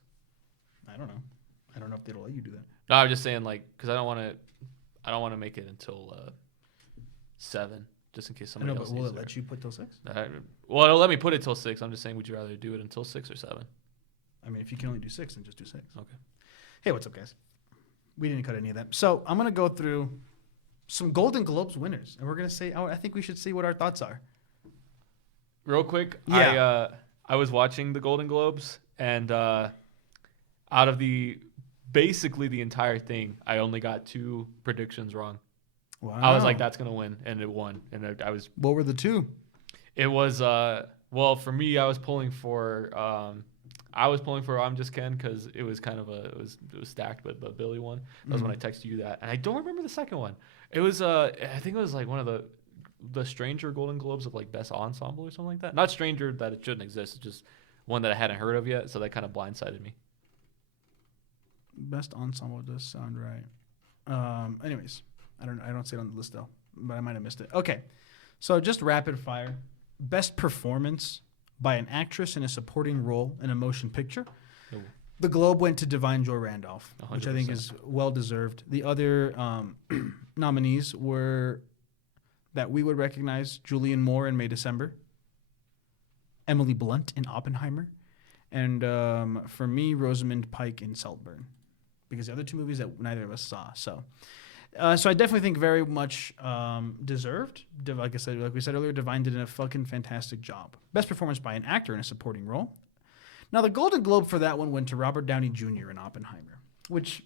I don't know. I don't know if they'll let you do that. No, I'm just saying because I don't want to make it until 7, just in case I somebody know, else but will needs it let you put till 6? Well, it'll let me put it till 6. I'm just saying, would you rather do it until 6 or 7? I mean, if you can only do 6, then just do 6. Okay. Hey, what's up, guys? We didn't cut any of that. So I'm going to go through some Golden Globes winners, and we're gonna say. Oh, I think we should see what our thoughts are. Real quick, Yeah. I was watching the Golden Globes, and out of basically the entire thing, I only got 2 predictions wrong. Wow. I was like, that's gonna win, and it won. And I was. What were the 2? It was well, for me, I was pulling for I'm Just Ken, because it was kind of it was stacked with the Billy one. That was when I texted you that, and I don't remember the second one. It was I think it was like one of the Stranger Golden Globes of like best ensemble or something like that. Not Stranger that it shouldn't exist. It's just one that I hadn't heard of yet, so that kind of blindsided me. Best ensemble does sound right. Anyways, I don't see it on the list though, but I might have missed it. Okay, so just rapid fire. Best performance by an actress in a supporting role in a motion picture. Oh. The Globe went to Divine Joy Randolph, which I think 100%. is well deserved. The other nominees were that we would recognize: Julianne Moore in May December, Emily Blunt in Oppenheimer, and for me, Rosamund Pike in Saltburn, because the other 2 movies that neither of us saw. So I definitely think very much deserved. Like we said earlier, Divine did a fucking fantastic job. Best performance by an actor in a supporting role. Now, the Golden Globe for that one went to Robert Downey Jr. in Oppenheimer, which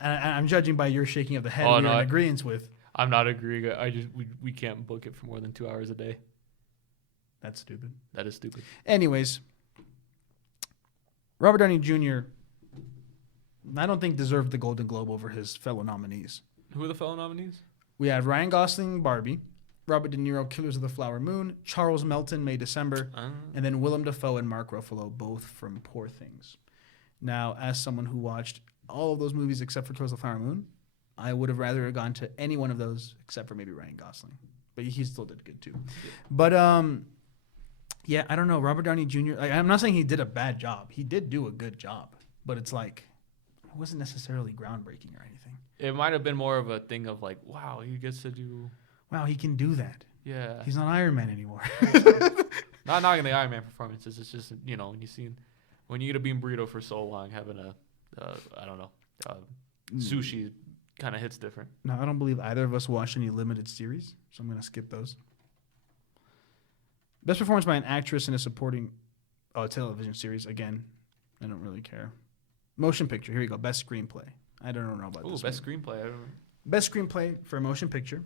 I'm judging by your shaking of the head. Oh, We're no, in agreement with. I'm not agreeing. We can't book it for more than 2 hours a day. That's stupid. That is stupid. Anyways, Robert Downey Jr. I don't think deserved the Golden Globe over his fellow nominees. Who are the fellow nominees? We have Ryan Gosling, Barbie, Robert De Niro, Killers of the Flower Moon, Charles Melton, May December, and then Willem Dafoe and Mark Ruffalo, both from Poor Things. Now, as someone who watched all of those movies except for Killers of the Flower Moon, I would have rather gone to any one of those except for maybe Ryan Gosling. But he still did good too. But yeah, I don't know. Robert Downey Jr., like, I'm not saying he did a bad job. He did do a good job. But it's like, it wasn't necessarily groundbreaking or anything. It might have been more of a thing of like, wow, he gets to do. Wow, he can do that. Yeah. He's not Iron Man anymore. Not knocking the Iron Man performances. It's just, when you eat a bean burrito for so long, having sushi kind of hits different. No, I don't believe either of us watched any limited series, so I'm going to skip those. Best performance by an actress in a supporting television series. Again, I don't really care. Motion picture. Here we go. Best screenplay. I don't know about Ooh, this. best one. screenplay. I don't know. Best screenplay for a motion picture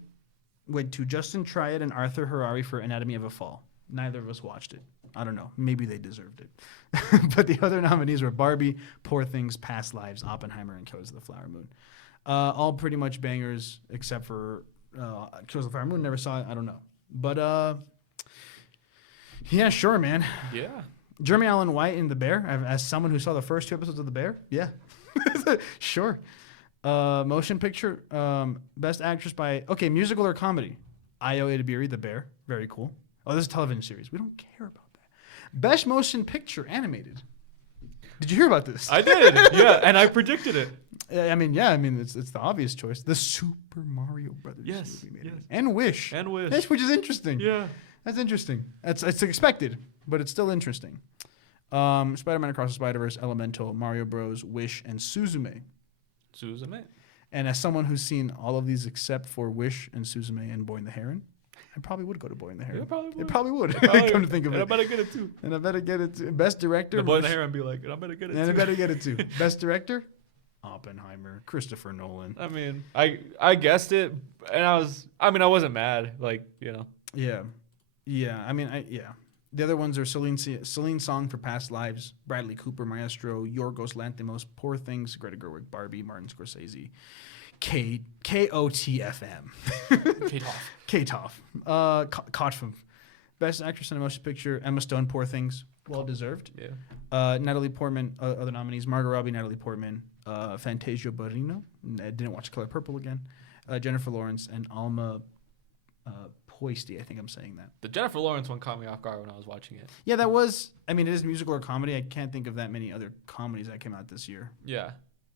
went to Justin Triad and Arthur Harari for Anatomy of a Fall. Neither of us watched it. I don't know. Maybe they deserved it. But the other nominees were Barbie, Poor Things, Past Lives, Oppenheimer, and Killers of the Flower Moon. All pretty much bangers except for Killers of the Flower Moon. Never saw it. I don't know. But yeah, sure, man. Yeah. Jeremy Allen White in The Bear. As someone who saw the first 2 episodes of The Bear, yeah, sure. Motion picture. Best actress by musical or comedy. Io Edebiri, The Bear. Very cool. Oh, this is a television series. We don't care about that. Best motion picture animated. Did you hear about this? I did. Yeah, and I predicted it. I mean, it's the obvious choice. The Super Mario Brothers Yes, movie made yes. it. And Wish. And Wish. Yes, which is interesting. Yeah. That's interesting. It's expected, but it's still interesting. Spider-Man Across the Spider-Verse, Elemental, Mario Bros, Wish, and Suzume. Suzume. And as someone who's seen all of these except for Wish and Suzume and Boy and the Heron, I probably would go to Boy and the Heron. It probably would. Come to think of and it. I better get it too. And I better get it too. Best director. The Boy and the Heron be like, and I better get it And I too. better get it too. Best director. Oppenheimer, Christopher Nolan. I mean, I guessed it, and I wasn't mad. Yeah. The other ones are Celine Song for Past Lives, Bradley Cooper, Maestro, Yorgos Lanthimos, Poor Things, Greta Gerwig, Barbie, Martin Scorsese, KOTFM. KTOF. Kotfm. Best Actress in a Motion Picture, Emma Stone, Poor Things, well deserved. Yeah. Natalie Portman, other nominees, Margot Robbie, Natalie Portman, Fantasia Barrino, I didn't watch Color Purple again, Jennifer Lawrence, and Alma Poisty, I think I'm saying that. The Jennifer Lawrence one caught me off guard when I was watching it. Yeah, that was, it is musical or comedy. I can't think of that many other comedies that came out this year. Yeah.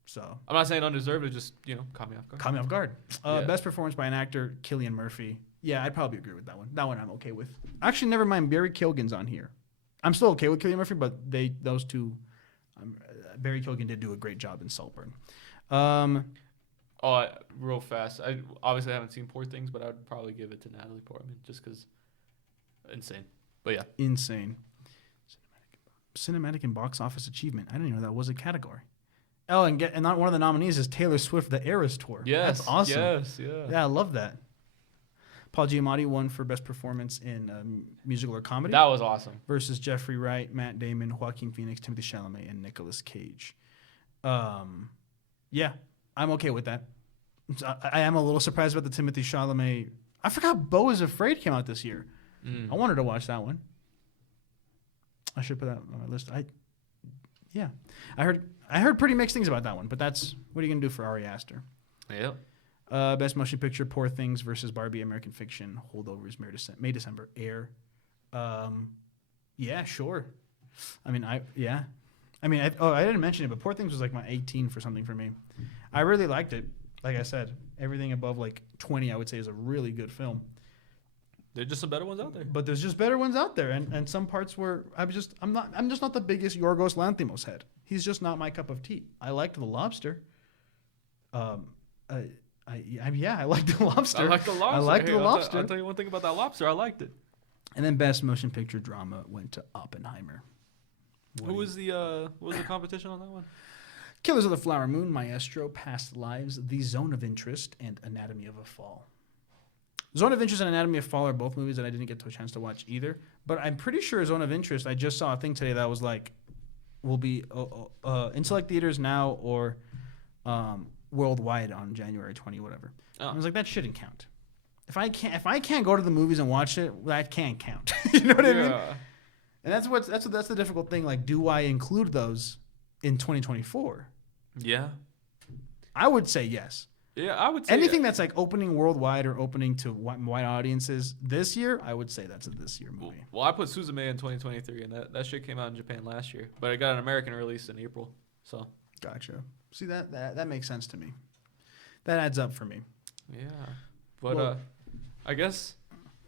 So I'm not saying undeserved, it just, caught me off guard. Caught me off guard. Yeah. Best performance by an actor, Cillian Murphy. Yeah, I'd probably agree with that one. That one I'm okay with. Actually, never mind. Barry Keoghan's on here. I'm still okay with Cillian Murphy, but those two, Barry Keoghan did do a great job in Saltburn. Real fast. I obviously haven't seen Poor Things, but I would probably give it to Natalie Portman just because insane. But yeah, Insane. Cinematic and box office achievement. I didn't even know that was a category. Oh, and not one of the nominees is Taylor Swift, The Eras Tour. yes, That's awesome. Yes, yeah. Yeah, I love that. Paul Giamatti won for best performance in musical or comedy. That was awesome. Versus Jeffrey Wright, Matt Damon, Joaquin Phoenix, Timothy Chalamet, and Nicolas Cage. Yeah, I'm okay with that. I am a little surprised about the Timothy Chalamet. I forgot Beau is Afraid came out this year. I wanted to watch that one. I should put that on my list. I heard pretty mixed things about that one, but that's what are you gonna do for Ari Aster? Yep. Best motion picture: Poor Things versus Barbie, American Fiction, Holdovers, May, December, Air. Yeah, sure. I didn't mention it, but Poor Things was like my 18 for something for me. I really liked it. Like I said, everything above like 20, I would say, is a really good film. There's just some better ones out there. But there's just better ones out there, and some parts where I'm just not the biggest Yorgos Lanthimos head. He's just not my cup of tea. I liked The Lobster. I liked The Lobster. I liked The Lobster. I liked The Lobster. I'll tell you one thing about that lobster. I liked it. And then best motion picture drama went to Oppenheimer. What was the competition on that one? Killers of the Flower Moon, Maestro, Past Lives, The Zone of Interest, and Anatomy of a Fall. Zone of Interest and Anatomy of Fall are both movies that I didn't get a chance to watch either. But I'm pretty sure Zone of Interest, I just saw a thing today that was like, will be in select theaters now or worldwide on January 20, whatever. Oh. I was like, that shouldn't count. If I can't go to the movies and watch it, that can't count. You know what I mean? And that's the difficult thing. Like, do I include those in 2024? Yeah. I would say yes. Yeah, I would say anything that's like opening worldwide or opening to wide audiences this year, I would say that's a this year movie. Well, I put Suzume in 2023, and that shit came out in Japan last year, but it got an American release in April. So gotcha. See that makes sense to me. That adds up for me. Yeah, but I guess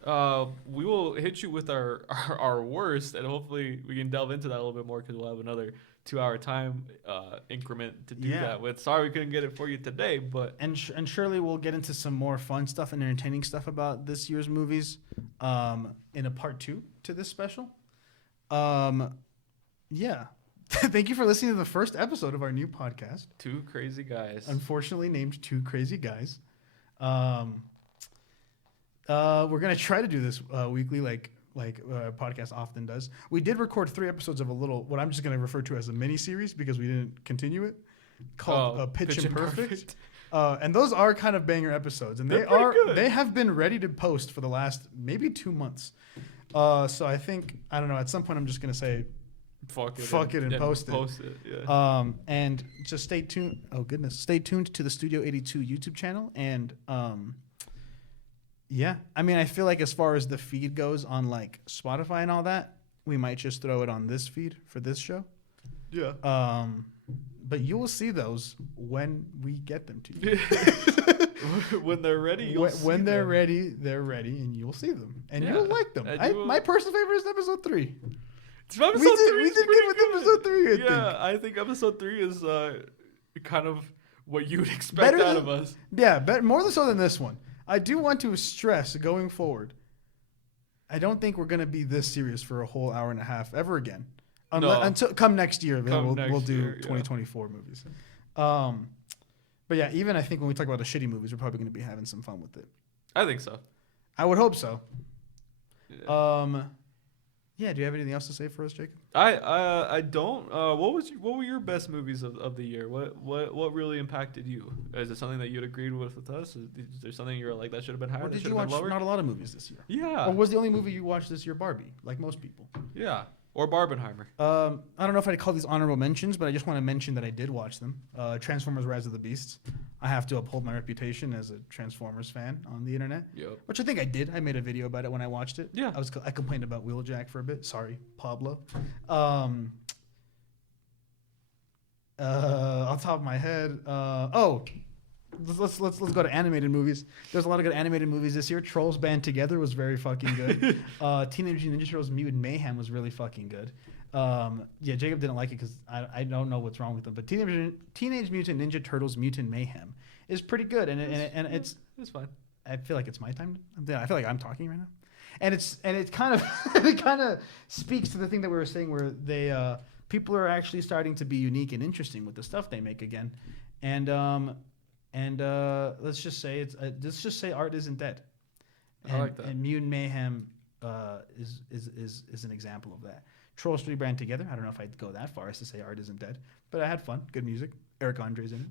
we will hit you with our worst, and hopefully we can delve into that a little bit more because we'll have another 2-hour time increment to do that with. Sorry we couldn't get it for you today, but and surely we'll get into some more fun stuff and entertaining stuff about this year's movies in a part 2 to this special. Yeah. Thank you for listening to the first episode of our new podcast. Two Crazy Guys. Unfortunately named Two Crazy Guys. We're gonna try to do this weekly, like a podcast often does. We did record 3 episodes of what I'm just going to refer to as a mini series because we didn't continue it, called Pitch and Perfect. And those are kind of banger episodes, and they have been ready to post for the last maybe 2 months. So I think, I don't know, at some point I'm just going to say fuck it and post it. Yeah. And just stay tuned. Oh goodness. Stay tuned to the Studio 82 YouTube channel. And, yeah, I mean, I feel like as far as the feed goes on like Spotify and all that, we might just throw it on this feed for this show. Yeah. But you will see those when we get them to you. When they're ready, when they're ready, they're ready, and you'll see them, and you'll like them. My personal favorite is episode 3. We did good with episode 3. I think episode 3 is kind of what you would expect out of us. Yeah, more so than this one. I do want to stress going forward, I don't think we're going to be this serious for a whole hour and a half ever again. Until come next year, we'll do 2024 movies. But yeah, even I think when we talk about the shitty movies, we're probably going to be having some fun with it. I think so. I would hope so. Yeah. Yeah, do you have anything else to say for us, Jacob? I don't. What were your best movies of the year? What really impacted you? Is it something that you'd agreed with us? Is there something you were like that should have been higher? Or did you watch not a lot of movies this year? Yeah. Or was the only movie you watched this year Barbie, like most people? Yeah. Or Barbenheimer. I don't know if I'd call these honorable mentions, but I just want to mention that I did watch them. Transformers: Rise of the Beasts. I have to uphold my reputation as a Transformers fan on the internet. Yep. Which I think I did. I made a video about it when I watched it. Yeah. I complained about Wheeljack for a bit. Sorry, Pablo. Off the top of my head, let's go to animated movies. There's a lot of good animated movies this year. Trolls Band Together was very fucking good. Teenage Mutant Ninja Turtles Mutant Mayhem was really fucking good. Yeah, Jacob didn't like it because I don't know what's wrong with them. But Teenage Mutant Ninja Turtles Mutant Mayhem is pretty good, and it's fine. I feel like it's my time. I feel like I'm talking right now, and it kind of it kind of speaks to the thing that we were saying, where they people are actually starting to be unique and interesting with the stuff they make again, and let's just say art isn't dead. I like that. And Mutant Mayhem is an example of that. Trolls rebrand together. I don't know if I'd go that far as to say art isn't dead, but I had fun. Good music. Eric Andre's in it.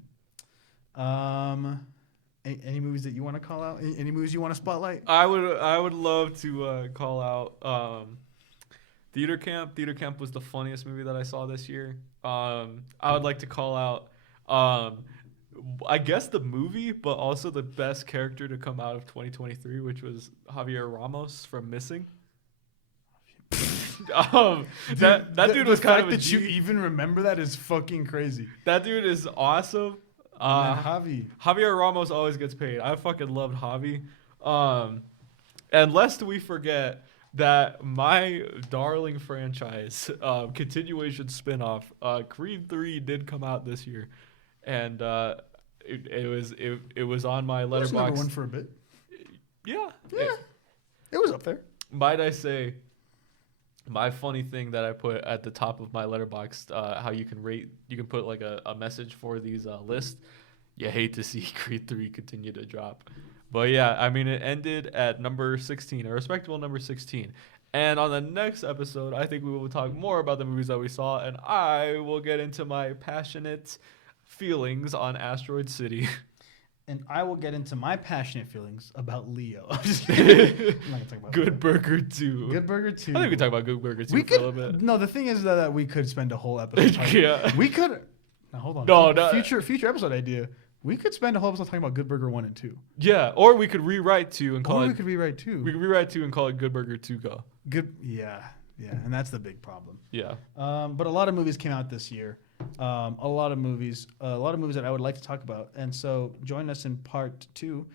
Any movies that you want to call out? Any movies you want to spotlight? I would love to call out Theater Camp. Theater Camp was the funniest movie that I saw this year. I would like to call out I guess the movie, but also the best character to come out of 2023, which was Javier Ramos from Missing. That dude was kind of a G. You even remember that is fucking crazy. That dude is awesome. Javier Ramos always gets paid. I fucking loved Javi. And lest we forget that my darling franchise continuation spinoff, Creed 3 did come out this year, and it was on my It was Letterboxd. number one for a bit. Yeah. It was up there. Might I say, my funny thing that I put at the top of my Letterboxd, how you can put like a message for these lists. You hate to see Creed 3 continue to drop. But yeah, I mean, it ended at number 16, a respectable number 16. And on the next episode, I think we will talk more about the movies that we saw, and I will get into my passionate feelings on Asteroid City. And I will get into my passionate feelings about Leo. I'm just kidding. I'm not gonna talk about Good Leo. Burger 2. Good Burger 2. I think we could talk about Good Burger 2 We for a could. little bit. No, the thing is that we could spend a whole episode talking. Yeah. We could. Now hold on. No. Future episode idea. We could spend a whole episode talking about Good Burger 1 and 2. Yeah, or we could rewrite 2 and call Or it. we could rewrite 2. We could rewrite 2 and call it Good Burger 2 Go. Good. Yeah. And that's the big problem. Yeah. But a lot of movies came out this year. A lot of movies that I would like to talk about. And so join us in part 2.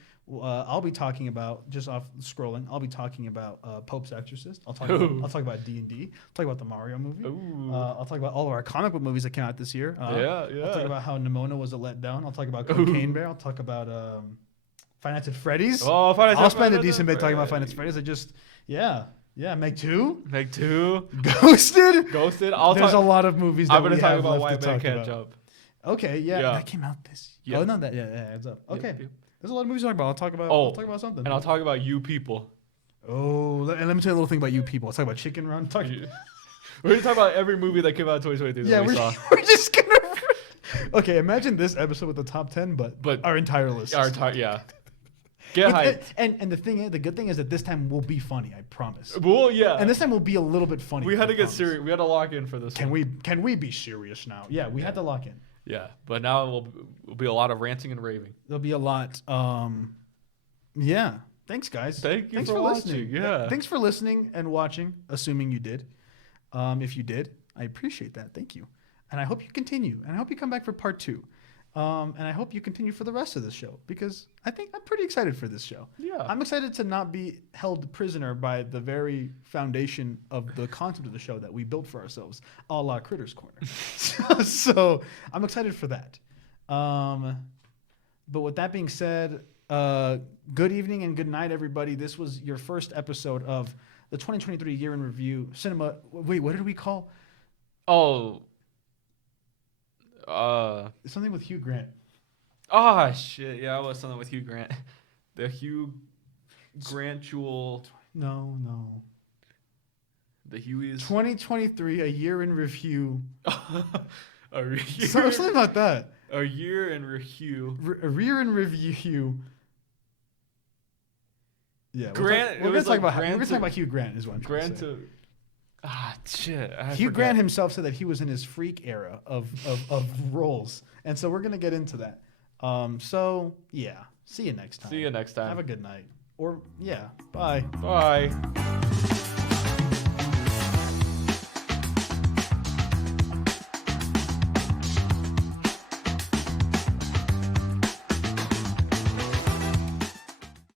I'll be talking about, just off scrolling, I'll be talking about Pope's Exorcist. I'll talk about D&D. I'll talk about the Mario movie. Ooh. I'll talk about all of our comic book movies that came out this year. Yeah. I'll talk about how Nimona was a letdown. I'll talk about Cocaine Bear. I'll talk about Five Nights at Freddy's. Oh, I'll spend a decent bit talking about Five Nights at Freddy's. Meg 2. Meg 2. Ghosted. There's A lot of movies that I'm going we to talk have about left Why to Man talk Can't about. Jump. Okay, Yeah. that came out this. Yeah. Oh no, that adds up. Okay, Yep. there's a lot of movies to talk about. I'll talk about something. And I'll talk about You People. Oh, and let me tell you a little thing about You People. Let's talk about Chicken Run. We're going to talk about every movie that came out in 2023 that we saw. we're just gonna. Okay, imagine this episode with the top 10, but our entire list. Yeah. Get hyped. And the good thing is that this time we'll be funny. I promise. Well, yeah. And this time we'll be a little bit funny. we had I to get promise. serious. We had to lock in for this one. Can we be serious now? Yeah, we had to lock in. Yeah, but now it will be a lot of ranting and raving. There'll be a lot. Yeah. Thanks, guys. Thanks for listening. watching. Yeah. Thanks for listening and watching, assuming you did. If you did, I appreciate that. Thank you. And I hope you continue. And I hope you come back for part 2. And I hope you continue for the rest of this show, because I think I'm pretty excited for this show. Yeah. I'm excited to not be held prisoner by the very foundation of the concept of the show that we built for ourselves, a la Critters Corner. So I'm excited for that. But with that being said, good evening and good night, everybody. This was your first episode of the 2023 Year in Review Cinema. Wait, what did we call? Oh. Something with Hugh Grant. Oh, shit. Yeah, it was something with Hugh Grant. The Hugh Grantual. No. The Hueys. 2023, a year in review. A year, Something like that. A year in review. A year in review. Yeah, Grant. we're It was gonna like talk Grant about Hugh Grant is what I'm trying Grant to say. shit. Hugh Grant himself said that he was in his freak era of roles, and so we're gonna get into that. So yeah, see you next time. See you next time. Have a good night, or yeah, bye. Bye.